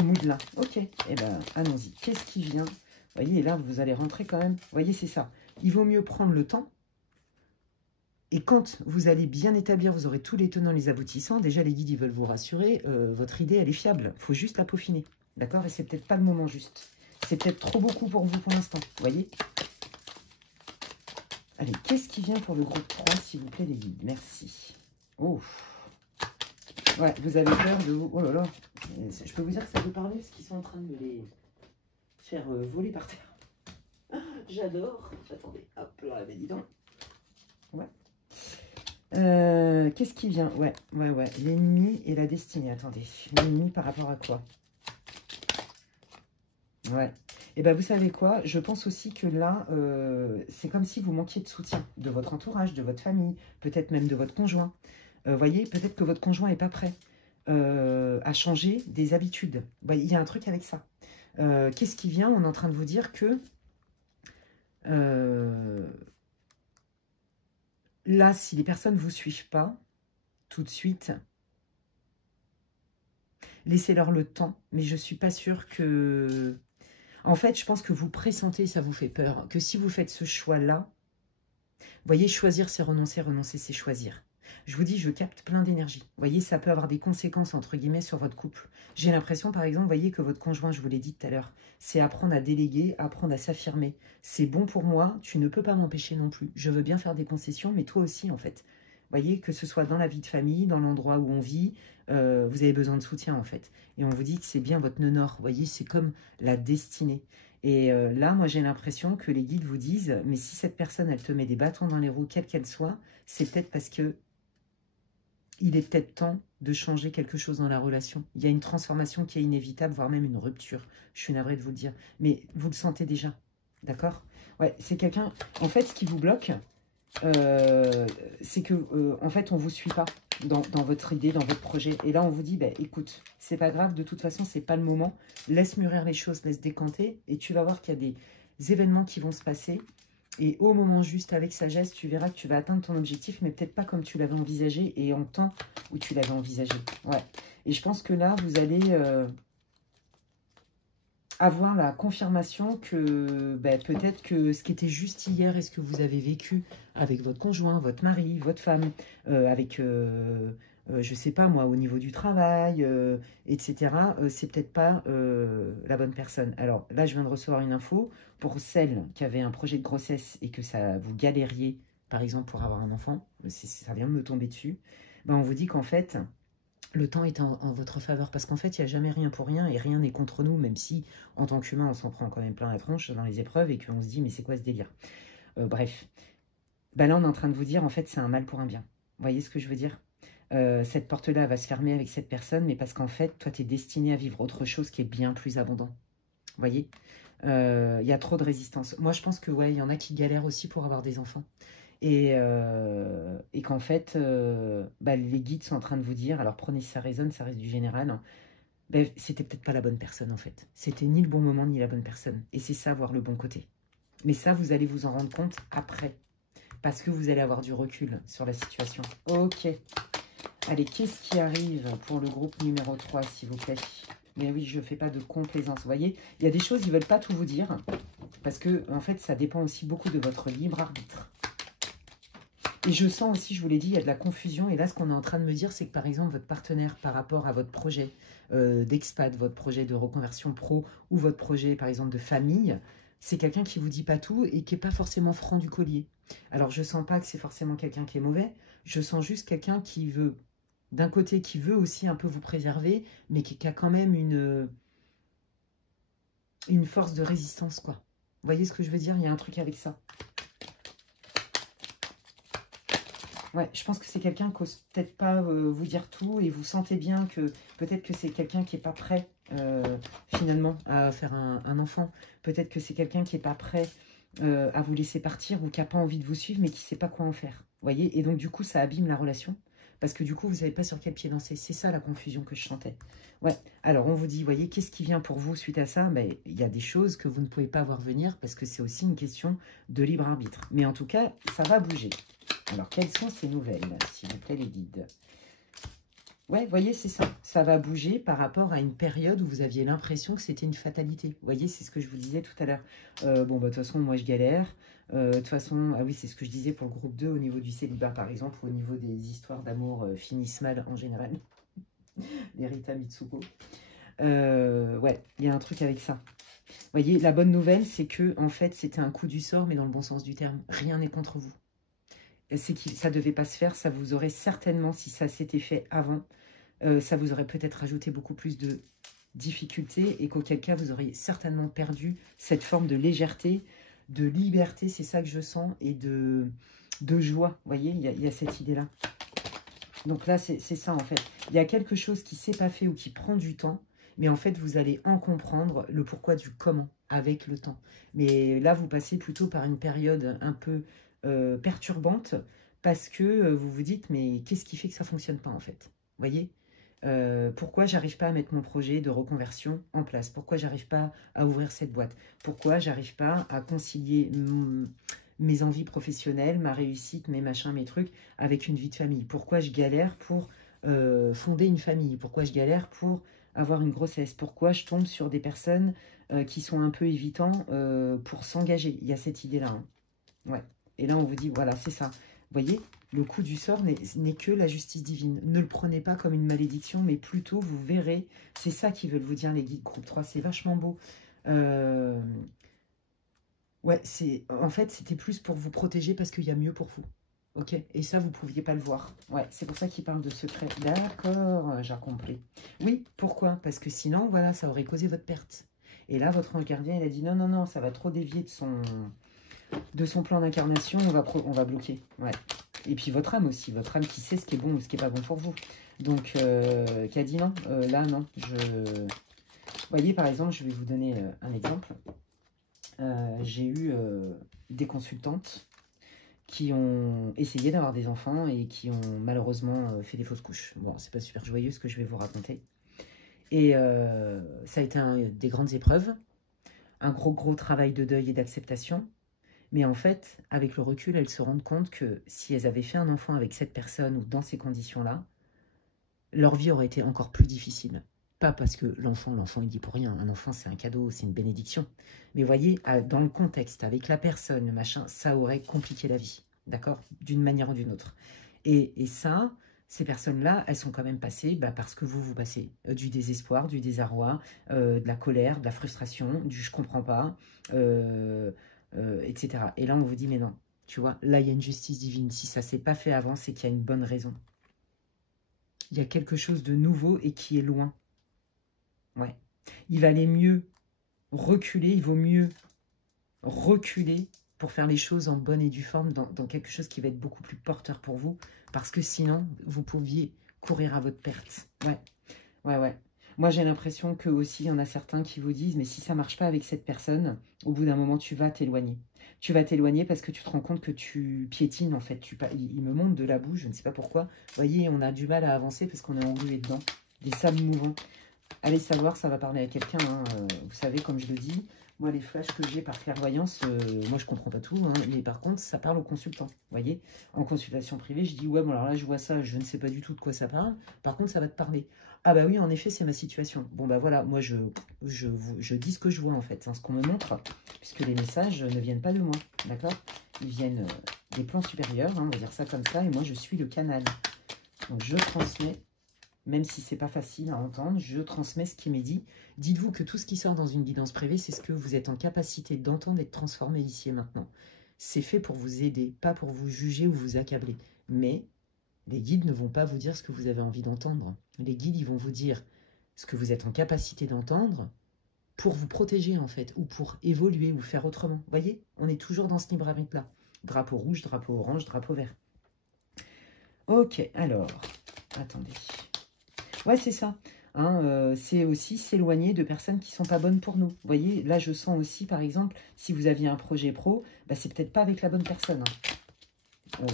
mood-là. Ok, eh ben allons-y. Qu'est-ce qui vient? Vous voyez, et là, vous allez rentrer quand même. Vous voyez, c'est ça. Il vaut mieux prendre le temps. Et quand vous allez bien établir, vous aurez tous les tenants, les aboutissants. Déjà, les guides, ils veulent vous rassurer. Votre idée, elle est fiable. Il faut juste la peaufiner. D'accord? Et c'est peut-être pas le moment juste. C'est peut-être trop beaucoup pour vous pour l'instant. Vous voyez? Allez, qu'est-ce qui vient pour le groupe 3, s'il vous plaît, les guides? Merci. Oh. Ouais, vous avez peur de vous. Oh là là. Je peux vous dire que ça peut parler parce qu'ils sont en train de me les faire voler par terre. J'adore. Attendez. Hop là, mais dis donc. Ouais. Qu'est-ce qui vient? Ouais. L'ennemi et la destinée. Attendez. L'ennemi par rapport à quoi? Ouais. Et bien, vous savez quoi? Je pense aussi que là, c'est comme si vous manquiez de soutien de votre entourage, de votre famille, peut-être même de votre conjoint. Voyez, peut-être que votre conjoint n'est pas prêt à changer des habitudes. Bah, il y a un truc avec ça. Qu'est-ce qui vient? On est en train de vous dire que... là, si les personnes ne vous suivent pas, tout de suite, laissez-leur le temps. Mais je ne suis pas sûre que... En fait, je pense que vous pressentez, ça vous fait peur, que si vous faites ce choix-là, vous voyez, choisir, c'est renoncer, renoncer, c'est choisir. Je vous dis, je capte plein d'énergie. Vous voyez, ça peut avoir des conséquences, entre guillemets, sur votre couple. J'ai l'impression, par exemple, vous voyez, que votre conjoint, je vous l'ai dit tout à l'heure, c'est apprendre à déléguer, apprendre à s'affirmer. C'est bon pour moi, tu ne peux pas m'empêcher non plus. Je veux bien faire des concessions, mais toi aussi, en fait. Vous voyez, que ce soit dans la vie de famille, dans l'endroit où on vit, vous avez besoin de soutien, en fait. Et on vous dit que c'est bien votre nœud nord. Vous voyez, c'est comme la destinée. Et là, moi, j'ai l'impression que les guides vous disent, mais si cette personne, elle te met des bâtons dans les roues, quelle qu'elle soit, c'est peut-être parce que il est peut-être temps de changer quelque chose dans la relation. Il y a une transformation qui est inévitable, voire même une rupture. Je suis navrée de vous le dire. Mais vous le sentez déjà. D'accord? Ouais, c'est quelqu'un... En fait, ce qui vous bloque, c'est que, en fait, on ne vous suit pas dans votre idée, dans votre projet. Et là, on vous dit, bah, écoute, c'est pas grave, de toute façon, c'est pas le moment. Laisse mûrir les choses, laisse décanter. Et tu vas voir qu'il y a des événements qui vont se passer. Et au moment juste, avec sagesse, tu verras que tu vas atteindre ton objectif, mais peut-être pas comme tu l'avais envisagé et en temps où tu l'avais envisagé. Ouais. Et je pense que là, vous allez avoir la confirmation que peut-être que ce qui était juste hier et ce que vous avez vécu avec votre conjoint, votre mari, votre femme, avec... je sais pas moi, au niveau du travail, etc., c'est peut-être pas la bonne personne. Alors là, je viens de recevoir une info pour celles qui avaient un projet de grossesse et que ça vous galériez, par exemple, pour avoir un enfant, ça vient de me tomber dessus, ben, on vous dit qu'en fait, le temps est en votre faveur, parce qu'en fait, il n'y a jamais rien pour rien et rien n'est contre nous, même si, en tant qu'humain, on s'en prend quand même plein la tronche dans les épreuves et qu'on se dit, mais c'est quoi ce délire? Bref, ben là, on est en train de vous dire, en fait, c'est un mal pour un bien. Vous voyez ce que je veux dire? Cette porte-là va se fermer avec cette personne, mais parce qu'en fait, toi, tu es destiné à vivre autre chose qui est bien plus abondant. Vous voyez? Il y a trop de résistance. Moi, je pense que ouais, il y en a qui galèrent aussi pour avoir des enfants. Et qu'en fait, les guides sont en train de vous dire, alors prenez si ça résonne, ça reste du général, hein, c'était peut-être pas la bonne personne, en fait. C'était ni le bon moment, ni la bonne personne. Et c'est ça, voir le bon côté. Mais ça, vous allez vous en rendre compte après. Parce que vous allez avoir du recul sur la situation. Ok. Allez, qu'est-ce qui arrive pour le groupe numéro 3, s'il vous plaît? Mais oui, je ne fais pas de complaisance. Vous voyez, il y a des choses, ils ne veulent pas tout vous dire. Parce que, en fait, ça dépend aussi beaucoup de votre libre arbitre. Et je sens aussi, je vous l'ai dit, il y a de la confusion. Et là, ce qu'on est en train de me dire, c'est que, par exemple, votre partenaire, par rapport à votre projet d'expat, votre projet de reconversion pro, ou votre projet, par exemple, de famille, c'est quelqu'un qui ne vous dit pas tout et qui n'est pas forcément franc du collier. Alors, je ne sens pas que c'est forcément quelqu'un qui est mauvais. Je sens juste quelqu'un qui veut d'un côté qui veut aussi un peu vous préserver, mais qui a quand même une force de résistance, quoi. Vous voyez ce que je veux dire? Il y a un truc avec ça. Ouais, je pense que c'est quelqu'un qui n'ose peut-être pas vous dire tout et vous sentez bien que peut-être que c'est quelqu'un qui n'est pas prêt finalement à faire un enfant. Peut-être que c'est quelqu'un qui n'est pas prêt à vous laisser partir ou qui n'a pas envie de vous suivre mais qui ne sait pas quoi en faire. Vous voyez? Et donc du coup, ça abîme la relation parce que du coup, vous ne savez pas sur quel pied danser. C'est ça la confusion que je sentais. Ouais, alors on vous dit, voyez, qu'est-ce qui vient pour vous suite à ça? Ben, il y a des choses que vous ne pouvez pas voir venir parce que c'est aussi une question de libre arbitre. Mais en tout cas, ça va bouger. Alors, quelles sont ces nouvelles, s'il vous plaît, les guides? Ouais, vous voyez, c'est ça. Ça va bouger par rapport à une période où vous aviez l'impression que c'était une fatalité. Vous voyez, c'est ce que je vous disais tout à l'heure. Bon, bah, de toute façon, moi, je galère. De toute façon, ah oui, c'est ce que je disais pour le groupe 2 au niveau du célibat, par exemple, ou au niveau des histoires d'amour finissent mal en général. Les Rita Mitsuko. Ouais, il y a un truc avec ça. Vous voyez, la bonne nouvelle, c'est que, en fait, c'était un coup du sort, mais dans le bon sens du terme. Rien n'est contre vous. C'est que ça ne devait pas se faire, ça vous aurait certainement, si ça s'était fait avant, ça vous aurait peut-être rajouté beaucoup plus de difficultés et qu'auquel cas, vous auriez certainement perdu cette forme de légèreté, de liberté, c'est ça que je sens, et de joie. Vous voyez, il y a cette idée-là. Donc là, c'est ça en fait. Il y a quelque chose qui ne s'est pas fait ou qui prend du temps, mais en fait, vous allez en comprendre le pourquoi du comment avec le temps. Mais là, vous passez plutôt par une période un peu perturbante parce que vous vous dites, mais qu'est-ce qui fait que ça ne fonctionne pas en fait? Vous voyez? Pourquoi j'arrive pas à mettre mon projet de reconversion en place? Pourquoi j'arrive pas à ouvrir cette boîte? Pourquoi j'arrive pas à concilier mes envies professionnelles, ma réussite, mes machins, mes trucs, avec une vie de famille? Pourquoi je galère pour fonder une famille? Pourquoi je galère pour avoir une grossesse? Pourquoi je tombe sur des personnes qui sont un peu évitants pour s'engager? Il y a cette idée-là. Hein. Ouais. Et là, on vous dit, voilà, c'est ça. Vous voyez, le coup du sort n'est que la justice divine. Ne le prenez pas comme une malédiction, mais plutôt, vous verrez, c'est ça qu'ils veulent vous dire, les guides groupe 3. C'est vachement beau. Ouais, en fait, c'était plus pour vous protéger parce qu'il y a mieux pour vous. Ok? Et ça, vous ne pouviez pas le voir. Ouais, c'est pour ça qu'il parle de secret. D'accord, j'ai compris. Oui, pourquoi? Parce que sinon, voilà, ça aurait causé votre perte. Et là, votre ange gardien, il a dit non, non, non, ça va trop dévier de son plan d'incarnation, on va bloquer. Ouais. Et puis votre âme aussi, votre âme qui sait ce qui est bon ou ce qui n'est pas bon pour vous. Donc, qui a dit non, là, non. Vous voyez, par exemple, je vais vous donner un exemple. J'ai eu des consultantes qui ont essayé d'avoir des enfants et qui ont malheureusement fait des fausses couches. Bon, c'est pas super joyeux ce que je vais vous raconter. Et ça a été des grandes épreuves, un gros travail de deuil et d'acceptation. Mais en fait, avec le recul, elles se rendent compte que si elles avaient fait un enfant avec cette personne ou dans ces conditions-là, leur vie aurait été encore plus difficile. Pas parce que l'enfant, il dit pour rien. Un enfant, c'est un cadeau, c'est une bénédiction. Mais voyez, dans le contexte, avec la personne, le machin, ça aurait compliqué la vie. D'accord? D'une manière ou d'une autre. Et ça, ces personnes-là, elles sont quand même passées par ce que vous passez. Du désespoir, du désarroi, de la colère, de la frustration, du je comprends pas, etc. Et là, on vous dit, mais non. Tu vois, là, il y a une justice divine. Si ça ne s'est pas fait avant, c'est qu'il y a une bonne raison. Il y a quelque chose de nouveau et qui est loin. Ouais. Il valait mieux reculer, il vaut mieux reculer pour faire les choses en bonne et due forme dans quelque chose qui va être beaucoup plus porteur pour vous, parce que sinon, vous pouviez courir à votre perte. Ouais, ouais. Moi, j'ai l'impression que aussi, il y en a certains qui vous disent, mais si ça ne marche pas avec cette personne, au bout d'un moment, tu vas t'éloigner. Tu vas t'éloigner parce que tu te rends compte que tu piétines, en fait. Il me monte de la bouche, je ne sais pas pourquoi. Vous voyez, on a du mal à avancer parce qu'on est englué dedans. Des sables mouvants. Allez savoir, ça va parler à quelqu'un. Hein. Vous savez, comme je le dis, moi, les flashs que j'ai par clairvoyance, moi, je comprends pas tout. Hein, mais par contre, ça parle au consultant. Vous voyez, en consultation privée, je dis, ouais, bon, alors là, je vois ça, je ne sais pas du tout de quoi ça parle. Par contre, ça va te parler. Ah bah oui, en effet, c'est ma situation. Bon, bah voilà, moi, je dis ce que je vois, en fait. Hein, ce qu'on me montre, puisque les messages ne viennent pas de moi. D'accord? Ils viennent des plans supérieurs, hein, on va dire ça comme ça. Et moi, je suis le canal. Donc, je transmets. Même si c'est pas facile à entendre, je transmets ce qui m'est dit. Dites-vous que tout ce qui sort dans une guidance privée, c'est ce que vous êtes en capacité d'entendre et de transformer ici et maintenant. C'est fait pour vous aider, pas pour vous juger ou vous accabler. Mais Les guides ne vont pas vous dire ce que vous avez envie d'entendre. Les guides, ils vont vous dire ce que vous êtes en capacité d'entendre pour vous protéger, en fait, ou pour évoluer ou faire autrement. Vous voyez, on est toujours dans ce libre arbitre-là. Drapeau rouge, drapeau orange, drapeau vert. Ok, alors, attendez. Ouais, c'est ça. Hein, c'est aussi s'éloigner de personnes qui ne sont pas bonnes pour nous. Vous voyez, là, je sens aussi, par exemple, si vous aviez un projet pro, bah, c'est peut-être pas avec la bonne personne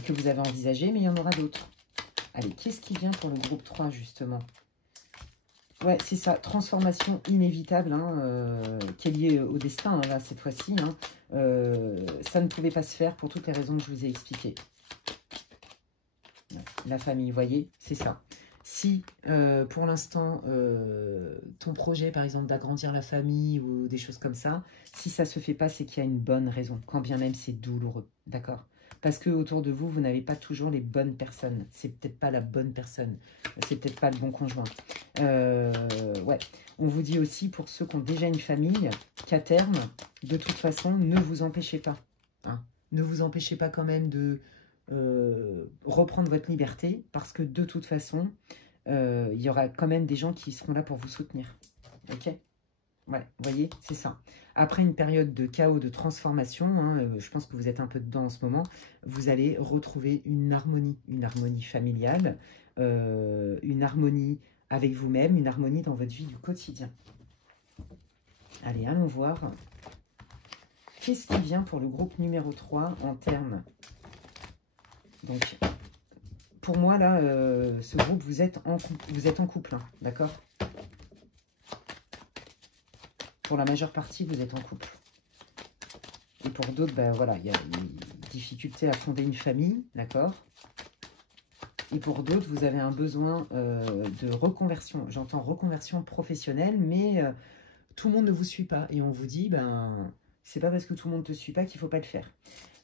que vous avez envisagé, mais il y en aura d'autres. Allez, qu'est-ce qui vient pour le groupe 3, justement? Ouais, c'est ça, transformation inévitable, qui est liée au destin, là, cette fois-ci. Ça ne pouvait pas se faire pour toutes les raisons que je vous ai expliquées. La famille, vous voyez, c'est ça. Si, pour l'instant, ton projet, par exemple, d'agrandir la famille ou des choses comme ça, si ça ne se fait pas, c'est qu'il y a une bonne raison, quand bien même c'est douloureux, d'accord? Parce que autour de vous, vous n'avez pas toujours les bonnes personnes. C'est peut-être pas la bonne personne. C'est peut-être pas le bon conjoint. Ouais. On vous dit aussi, pour ceux qui ont déjà une famille, qu'à terme, de toute façon, ne vous empêchez pas. Ne vous empêchez pas quand même de reprendre votre liberté, parce que de toute façon, il y aura quand même des gens qui seront là pour vous soutenir. Ok ? Ouais, vous voyez, c'est ça. Après une période de chaos, de transformation, je pense que vous êtes un peu dedans en ce moment, vous allez retrouver une harmonie familiale, une harmonie avec vous-même, une harmonie dans votre vie du quotidien. Allez, allons voir. Qu'est-ce qui vient pour le groupe numéro 3 en termes... Donc, pour moi, là, ce groupe, vous êtes en couple, d'accord ? Pour la majeure partie, vous êtes en couple. Et pour d'autres, ben voilà, il y a une difficulté à fonder une famille, d'accord? Et pour d'autres, vous avez un besoin de reconversion. J'entends reconversion professionnelle, mais tout le monde ne vous suit pas. Et on vous dit, ben, c'est pas parce que tout le monde ne te suit pas qu'il ne faut pas le faire.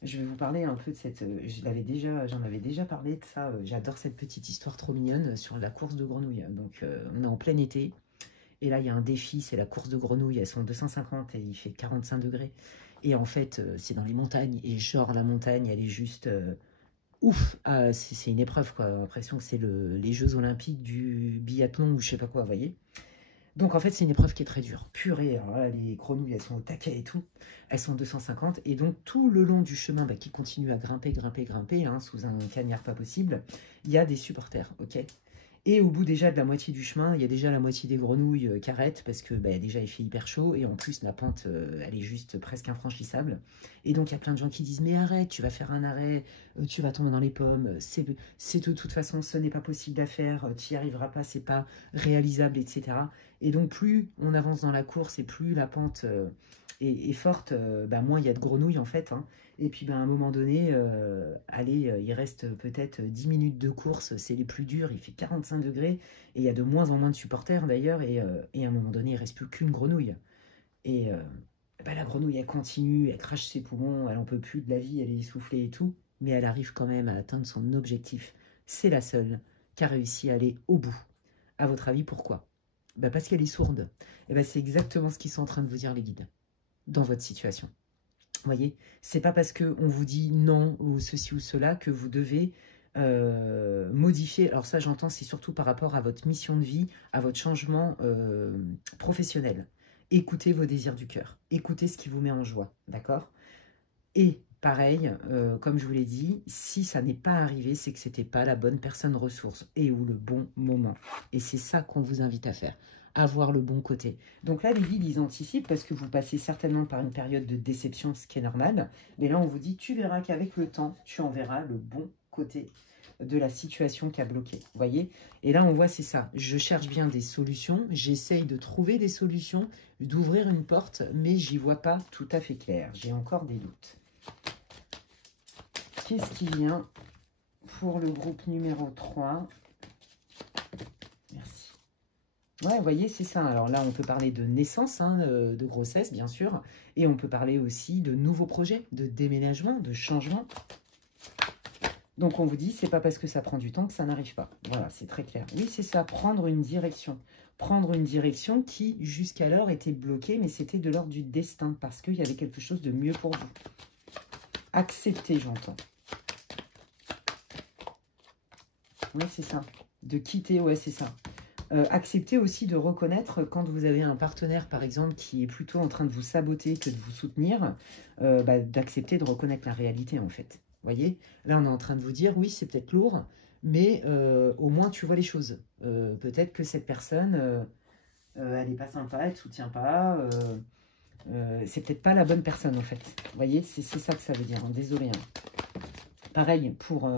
Je vais vous parler un peu de cette... J'en avais déjà parlé de ça. J'adore cette petite histoire trop mignonne sur la course de grenouilles. Donc, on est en plein été. Et là, il y a un défi, c'est la course de grenouilles. Elles sont 250 et il fait 45 degrés. Et en fait, c'est dans les montagnes. Et genre, la montagne, elle est juste ouf. C'est une épreuve, quoi. J'ai l'impression que c'est les Jeux Olympiques du biathlon ou je sais pas quoi, vous voyez. Donc, en fait, c'est une épreuve qui est très dure. Purée, alors là, les grenouilles, elles sont au taquet et tout. Elles sont 250. Et donc, tout le long du chemin, qui continue à grimper, sous un cagnard pas possible, il y a des supporters, ok ? Et au bout déjà de la moitié du chemin, il y a déjà la moitié des grenouilles qui arrêtent parce que déjà il fait hyper chaud et en plus la pente elle est juste presque infranchissable. Et donc il y a plein de gens qui disent mais arrête, tu vas faire un arrêt, tu vas tomber dans les pommes, c'est de toute façon ce n'est pas possible à faire, tu n'y arriveras pas, c'est pas réalisable, etc. Et donc plus on avance dans la course et plus la pente est forte, moins il y a de grenouilles en fait. Et puis, à un moment donné, il reste peut-être 10 minutes de course. C'est les plus durs. Il fait 45 degrés. Et il y a de moins en moins de supporters, d'ailleurs. Et à un moment donné, il ne reste plus qu'une grenouille. Et la grenouille, elle continue. Elle crache ses poumons. Elle n'en peut plus de la vie. Elle est essoufflée et tout. Mais elle arrive quand même à atteindre son objectif. C'est la seule qui a réussi à aller au bout. À votre avis, pourquoi? Parce qu'elle est sourde. Et c'est exactement ce qu'ils sont en train de vous dire, les guides, dans votre situation. Vous voyez, c'est pas parce qu'on vous dit non ou ceci ou cela que vous devez modifier. Alors ça, j'entends, c'est surtout par rapport à votre mission de vie, à votre changement professionnel. Écoutez vos désirs du cœur. Écoutez ce qui vous met en joie, d'accord? Et pareil, comme je vous l'ai dit, si ça n'est pas arrivé, c'est que c'était pas la bonne personne ressource et ou le bon moment. Et c'est ça qu'on vous invite à faire. Avoir le bon côté. Donc là, les guides, ils anticipent parce que vous passez certainement par une période de déception, ce qui est normal. Mais là, on vous dit, tu verras qu'avec le temps, tu en verras le bon côté de la situation qui a bloqué. Vous voyez? Et là, on voit, c'est ça. Je cherche bien des solutions. J'essaye de trouver des solutions, d'ouvrir une porte, mais j'y vois pas tout à fait clair. J'ai encore des doutes. Qu'est-ce qui vient pour le groupe numéro 3? Merci. Ouais, vous voyez, c'est ça. Alors là, on peut parler de naissance, de grossesse, bien sûr. Et on peut parler aussi de nouveaux projets, de déménagement, de changement. Donc, on vous dit, c'est pas parce que ça prend du temps que ça n'arrive pas. Voilà, c'est très clair. Oui, c'est ça, prendre une direction. Prendre une direction qui, jusqu'alors, était bloquée, mais c'était de l'ordre du destin, parce qu'il y avait quelque chose de mieux pour vous. Accepter, j'entends. Ouais, c'est ça. De quitter, ouais, c'est ça. Acceptez aussi de reconnaître quand vous avez un partenaire, par exemple, qui est plutôt en train de vous saboter que de vous soutenir, d'accepter de reconnaître la réalité, en fait. Vous voyez? Là, on est en train de vous dire, oui, c'est peut-être lourd, mais au moins, tu vois les choses. Peut-être que cette personne, elle n'est pas sympa, elle ne te soutient pas. C'est peut-être pas la bonne personne, en fait. Vous voyez? C'est ça que ça veut dire. Hein. Désolé. Hein. Pareil, pour...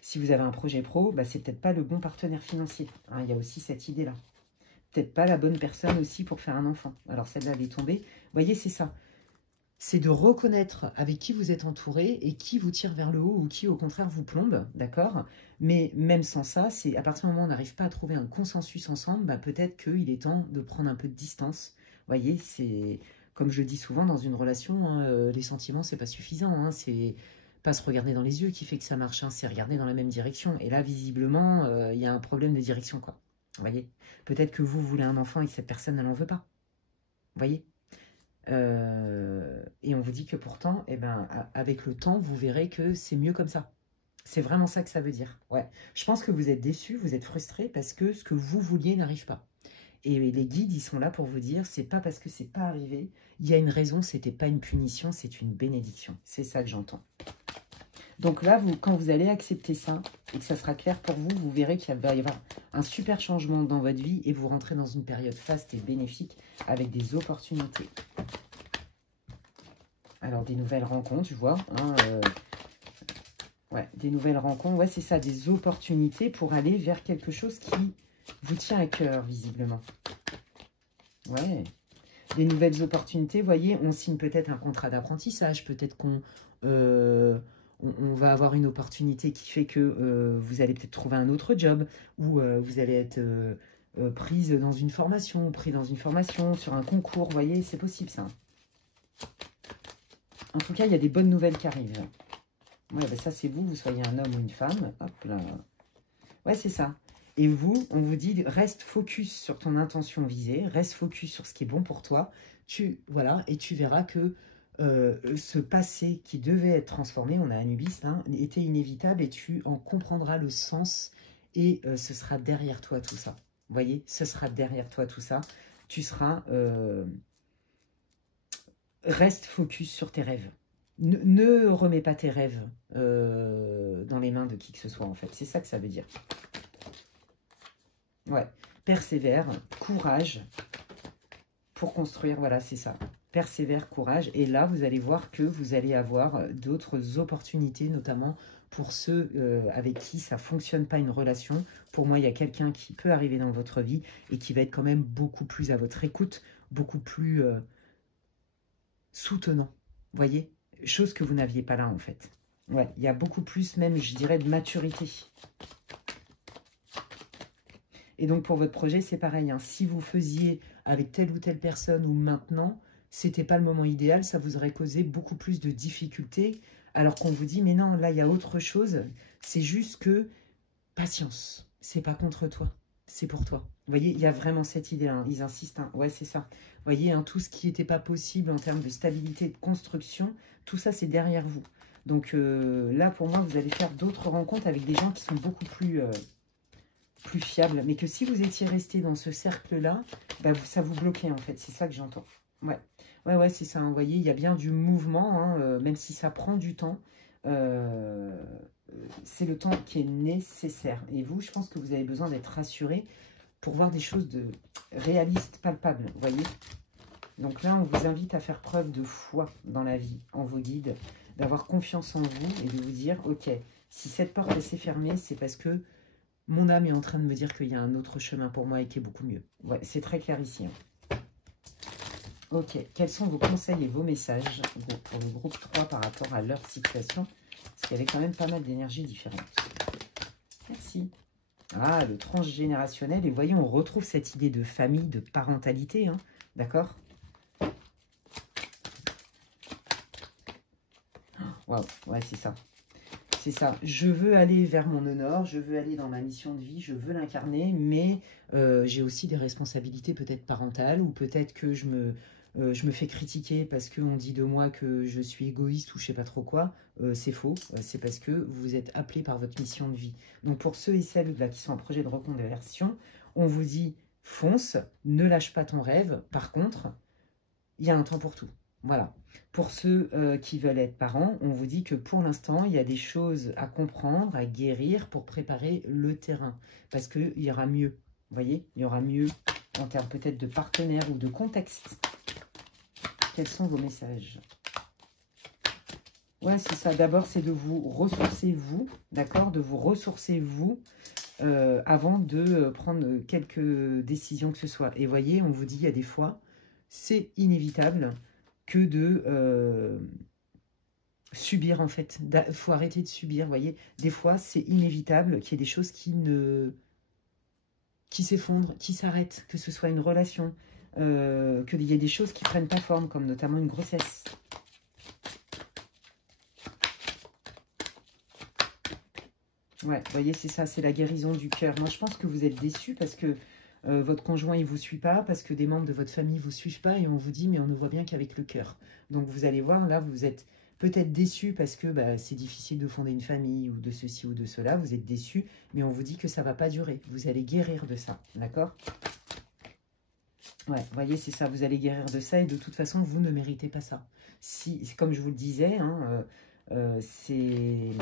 si vous avez un projet pro, bah, c'est peut-être pas le bon partenaire financier. Hein, il y a aussi cette idée-là. Peut-être pas la bonne personne aussi pour faire un enfant. Alors celle-là, elle est tombée. Vous voyez, c'est ça. C'est de reconnaître avec qui vous êtes entouré et qui vous tire vers le haut ou qui, au contraire, vous plombe. D'accord? Mais même sans ça, c'est à partir du moment où on n'arrive pas à trouver un consensus ensemble, bah, peut-être qu'il est temps de prendre un peu de distance. Vous voyez, c'est... Comme je le dis souvent dans une relation, hein, les sentiments, c'est pas suffisant. Hein, c'est... pas se regarder dans les yeux qui fait que ça marche, hein, c'est regarder dans la même direction. Et là, visiblement, il y a un problème de direction, quoi. Vous voyez? Peut-être que vous voulez un enfant et que cette personne, elle n'en veut pas. Vous voyez? Et on vous dit que pourtant, eh ben, avec le temps, vous verrez que c'est mieux comme ça. C'est vraiment ça que ça veut dire. Ouais. Je pense que vous êtes déçus, vous êtes frustrés parce que ce que vous vouliez n'arrive pas. Et les guides, ils sont là pour vous dire, c'est pas parce que c'est pas arrivé, il y a une raison, c'était pas une punition, c'est une bénédiction. C'est ça que j'entends. Donc là, quand vous allez accepter ça, et que ça sera clair pour vous, vous verrez qu'il va y avoir un super changement dans votre vie et vous rentrez dans une période faste et bénéfique avec des opportunités. Alors, des nouvelles rencontres, je vois. Hein, ouais, des nouvelles rencontres. Ouais, c'est ça, des opportunités pour aller vers quelque chose qui vous tient à cœur, visiblement. Ouais. Des nouvelles opportunités, vous voyez, on signe peut-être un contrat d'apprentissage, peut-être qu'on on va avoir une opportunité qui fait que vous allez peut-être trouver un autre job, ou vous allez être prise dans une formation, pris dans une formation, sur un concours, vous voyez, c'est possible ça. En tout cas, il y a des bonnes nouvelles qui arrivent. Ouais, ben ça c'est vous, vous soyez un homme ou une femme. Hop là. Ouais, c'est ça. Et vous, on vous dit, reste focus sur ton intention visée, reste focus sur ce qui est bon pour toi. Voilà, et tu verras que ce passé qui devait être transformé, on a Anubis, hein, était inévitable et tu en comprendras le sens et ce sera derrière toi tout ça. Vous voyez, ce sera derrière toi tout ça. Tu seras... reste focus sur tes rêves. Ne remets pas tes rêves dans les mains de qui que ce soit, en fait. C'est ça que ça veut dire. Ouais. Persévère, courage pour construire, voilà, c'est ça. Persévère, courage. Et là, vous allez voir que vous allez avoir d'autres opportunités, notamment pour ceux avec qui ça ne fonctionne pas une relation. Pour moi, il y a quelqu'un qui peut arriver dans votre vie et qui va être quand même beaucoup plus à votre écoute, beaucoup plus soutenant. Vous voyez? Chose que vous n'aviez pas là, en fait. Ouais, il y a beaucoup plus, même, je dirais, de maturité. Et donc, pour votre projet, c'est pareil. Hein. Si vous faisiez avec telle ou telle personne ou maintenant, c'était pas le moment idéal, ça vous aurait causé beaucoup plus de difficultés. Alors qu'on vous dit, mais non, là, il y a autre chose. C'est juste que, patience, c'est pas contre toi, c'est pour toi. Vous voyez, il y a vraiment cette idée-là. Hein. Ils insistent. Hein. Ouais, c'est ça. Vous voyez, hein, tout ce qui n'était pas possible en termes de stabilité, de construction, tout ça, c'est derrière vous. Donc là, pour moi, vous allez faire d'autres rencontres avec des gens qui sont beaucoup plus fiables. Mais que si vous étiez resté dans ce cercle-là, bah, ça vous bloquait, en fait. C'est ça que j'entends. Ouais, ouais, c'est ça. Hein. Vous voyez, il y a bien du mouvement, hein, même si ça prend du temps. C'est le temps qui est nécessaire. Et vous, je pense que vous avez besoin d'être rassuré pour voir des choses de réalistes, palpables, vous voyez. Donc là, on vous invite à faire preuve de foi dans la vie, en vos guides, d'avoir confiance en vous et de vous dire, ok, si cette porte s'est fermée, c'est parce que mon âme est en train de me dire qu'il y a un autre chemin pour moi et qui est beaucoup mieux. Ouais, c'est très clair ici. Hein. Ok, quels sont vos conseils et vos messages pour le groupe 3 par rapport à leur situation? Parce qu'il y avait quand même pas mal d'énergies différentes. Merci. Ah, le transgénérationnel. Et vous voyez, on retrouve cette idée de famille, de parentalité. Hein, d'accord? Waouh, ouais, c'est ça. C'est ça. Je veux aller vers mon honneur, je veux aller dans ma mission de vie, je veux l'incarner, mais j'ai aussi des responsabilités peut-être parentales, ou peut-être que je me je me fais critiquer parce qu'on dit de moi que je suis égoïste ou je sais pas trop quoi, c'est faux. C'est parce que vous êtes appelé par votre mission de vie. Donc pour ceux et celles là qui sont en projet de reconversion, on vous dit fonce, ne lâche pas ton rêve. Par contre, il y a un temps pour tout. Voilà. Pour ceux qui veulent être parents, on vous dit que pour l'instant, il y a des choses à comprendre, à guérir pour préparer le terrain. Parce qu'il y aura mieux. Vous voyez, il y aura mieux en termes peut-être de partenaire ou de contexte. Quels sont vos messages? Ouais, c'est ça. D'abord, c'est de vous ressourcer, vous, d'accord? De vous ressourcer, vous, avant de prendre quelques décisions que ce soit. Et voyez, on vous dit, il y a des fois, c'est inévitable que de subir, en fait. Il faut arrêter de subir, vous voyez. Des fois, c'est inévitable qu'il y ait des choses qui s'effondrent, qui s'arrêtent, que ce soit une relation, qu'il y ait des choses qui ne prennent pas forme, comme notamment une grossesse. Ouais, vous voyez, c'est ça, c'est la guérison du cœur. Moi, je pense que vous êtes déçus parce que votre conjoint, il ne vous suit pas, parce que des membres de votre famille ne vous suivent pas, et on vous dit, mais on ne voit bien qu'avec le cœur. Donc, vous allez voir, là, vous êtes peut-être déçus parce que bah, c'est difficile de fonder une famille, ou de ceci ou de cela. Vous êtes déçus, mais on vous dit que ça ne va pas durer. Vous allez guérir de ça, d'accord? Ouais, vous voyez, c'est ça, vous allez guérir de ça, et de toute façon, vous ne méritez pas ça. Si, comme je vous le disais, hein, c'est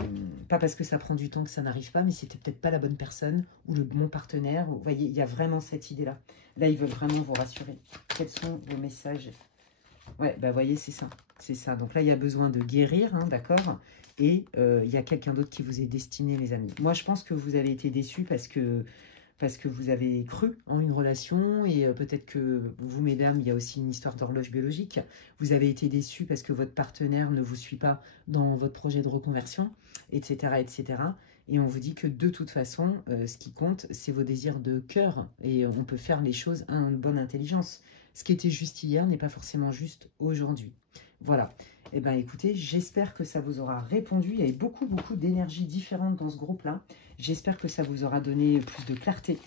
pas parce que ça prend du temps que ça n'arrive pas, mais c'était peut-être pas la bonne personne ou le bon partenaire. Vous voyez, il y a vraiment cette idée-là. Là, ils veulent vraiment vous rassurer. Quels sont vos messages? Ouais, bah vous voyez, c'est ça. C'est ça. Donc là, il y a besoin de guérir, hein, d'accord? Et il y a quelqu'un d'autre qui vous est destiné, les amis. Moi, je pense que vous avez été déçus parce que vous avez cru en une relation, et peut-être que vous, mesdames, il y a aussi une histoire d'horloge biologique. Vous avez été déçus parce que votre partenaire ne vous suit pas dans votre projet de reconversion, etc., etc. Et on vous dit que de toute façon, ce qui compte, c'est vos désirs de cœur. Et on peut faire les choses à une bonne intelligence. Ce qui était juste hier n'est pas forcément juste aujourd'hui. Voilà. Eh bien, écoutez, j'espère que ça vous aura répondu. Il y avait beaucoup d'énergies différentes dans ce groupe-là. J'espère que ça vous aura donné plus de clarté.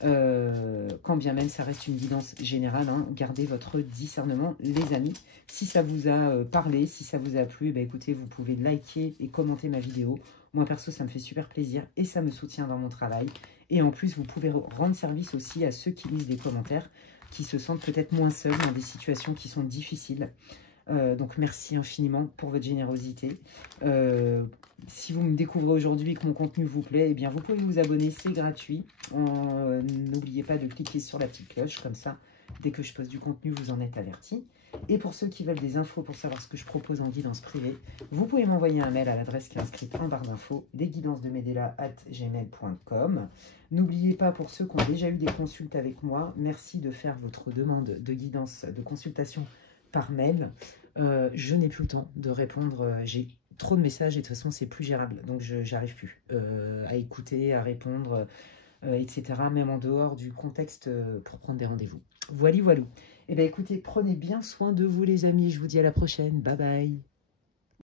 Quand bien même ça reste une guidance générale, hein. Gardez votre discernement, les amis. Si ça vous a parlé, si ça vous a plu, bah, écoutez, vous pouvez liker et commenter ma vidéo. Moi, perso, ça me fait super plaisir et ça me soutient dans mon travail. Et en plus, vous pouvez rendre service aussi à ceux qui lisent des commentaires, qui se sentent peut-être moins seuls dans des situations qui sont difficiles. Donc merci infiniment pour votre générosité. Si vous me découvrez aujourd'hui et que mon contenu vous plaît, eh bien vous pouvez vous abonner, c'est gratuit. N'oubliez pas de cliquer sur la petite cloche, comme ça, dès que je poste du contenu, vous en êtes avertis. Et pour ceux qui veulent des infos pour savoir ce que je propose en guidance privée, vous pouvez m'envoyer un mail à l'adresse qui est inscrite en barre d'infos, lesguidancesdemedela@gmail.com. N'oubliez pas, pour ceux qui ont déjà eu des consultes avec moi, merci de faire votre demande de guidance, de consultation par mail. Je n'ai plus le temps de répondre, j'ai trop de messages et de toute façon c'est plus gérable, donc j'arrive plus à écouter, à répondre, etc., même en dehors du contexte pour prendre des rendez-vous. Voilà, voilà. Eh bien écoutez, prenez bien soin de vous les amis, je vous dis à la prochaine, bye bye.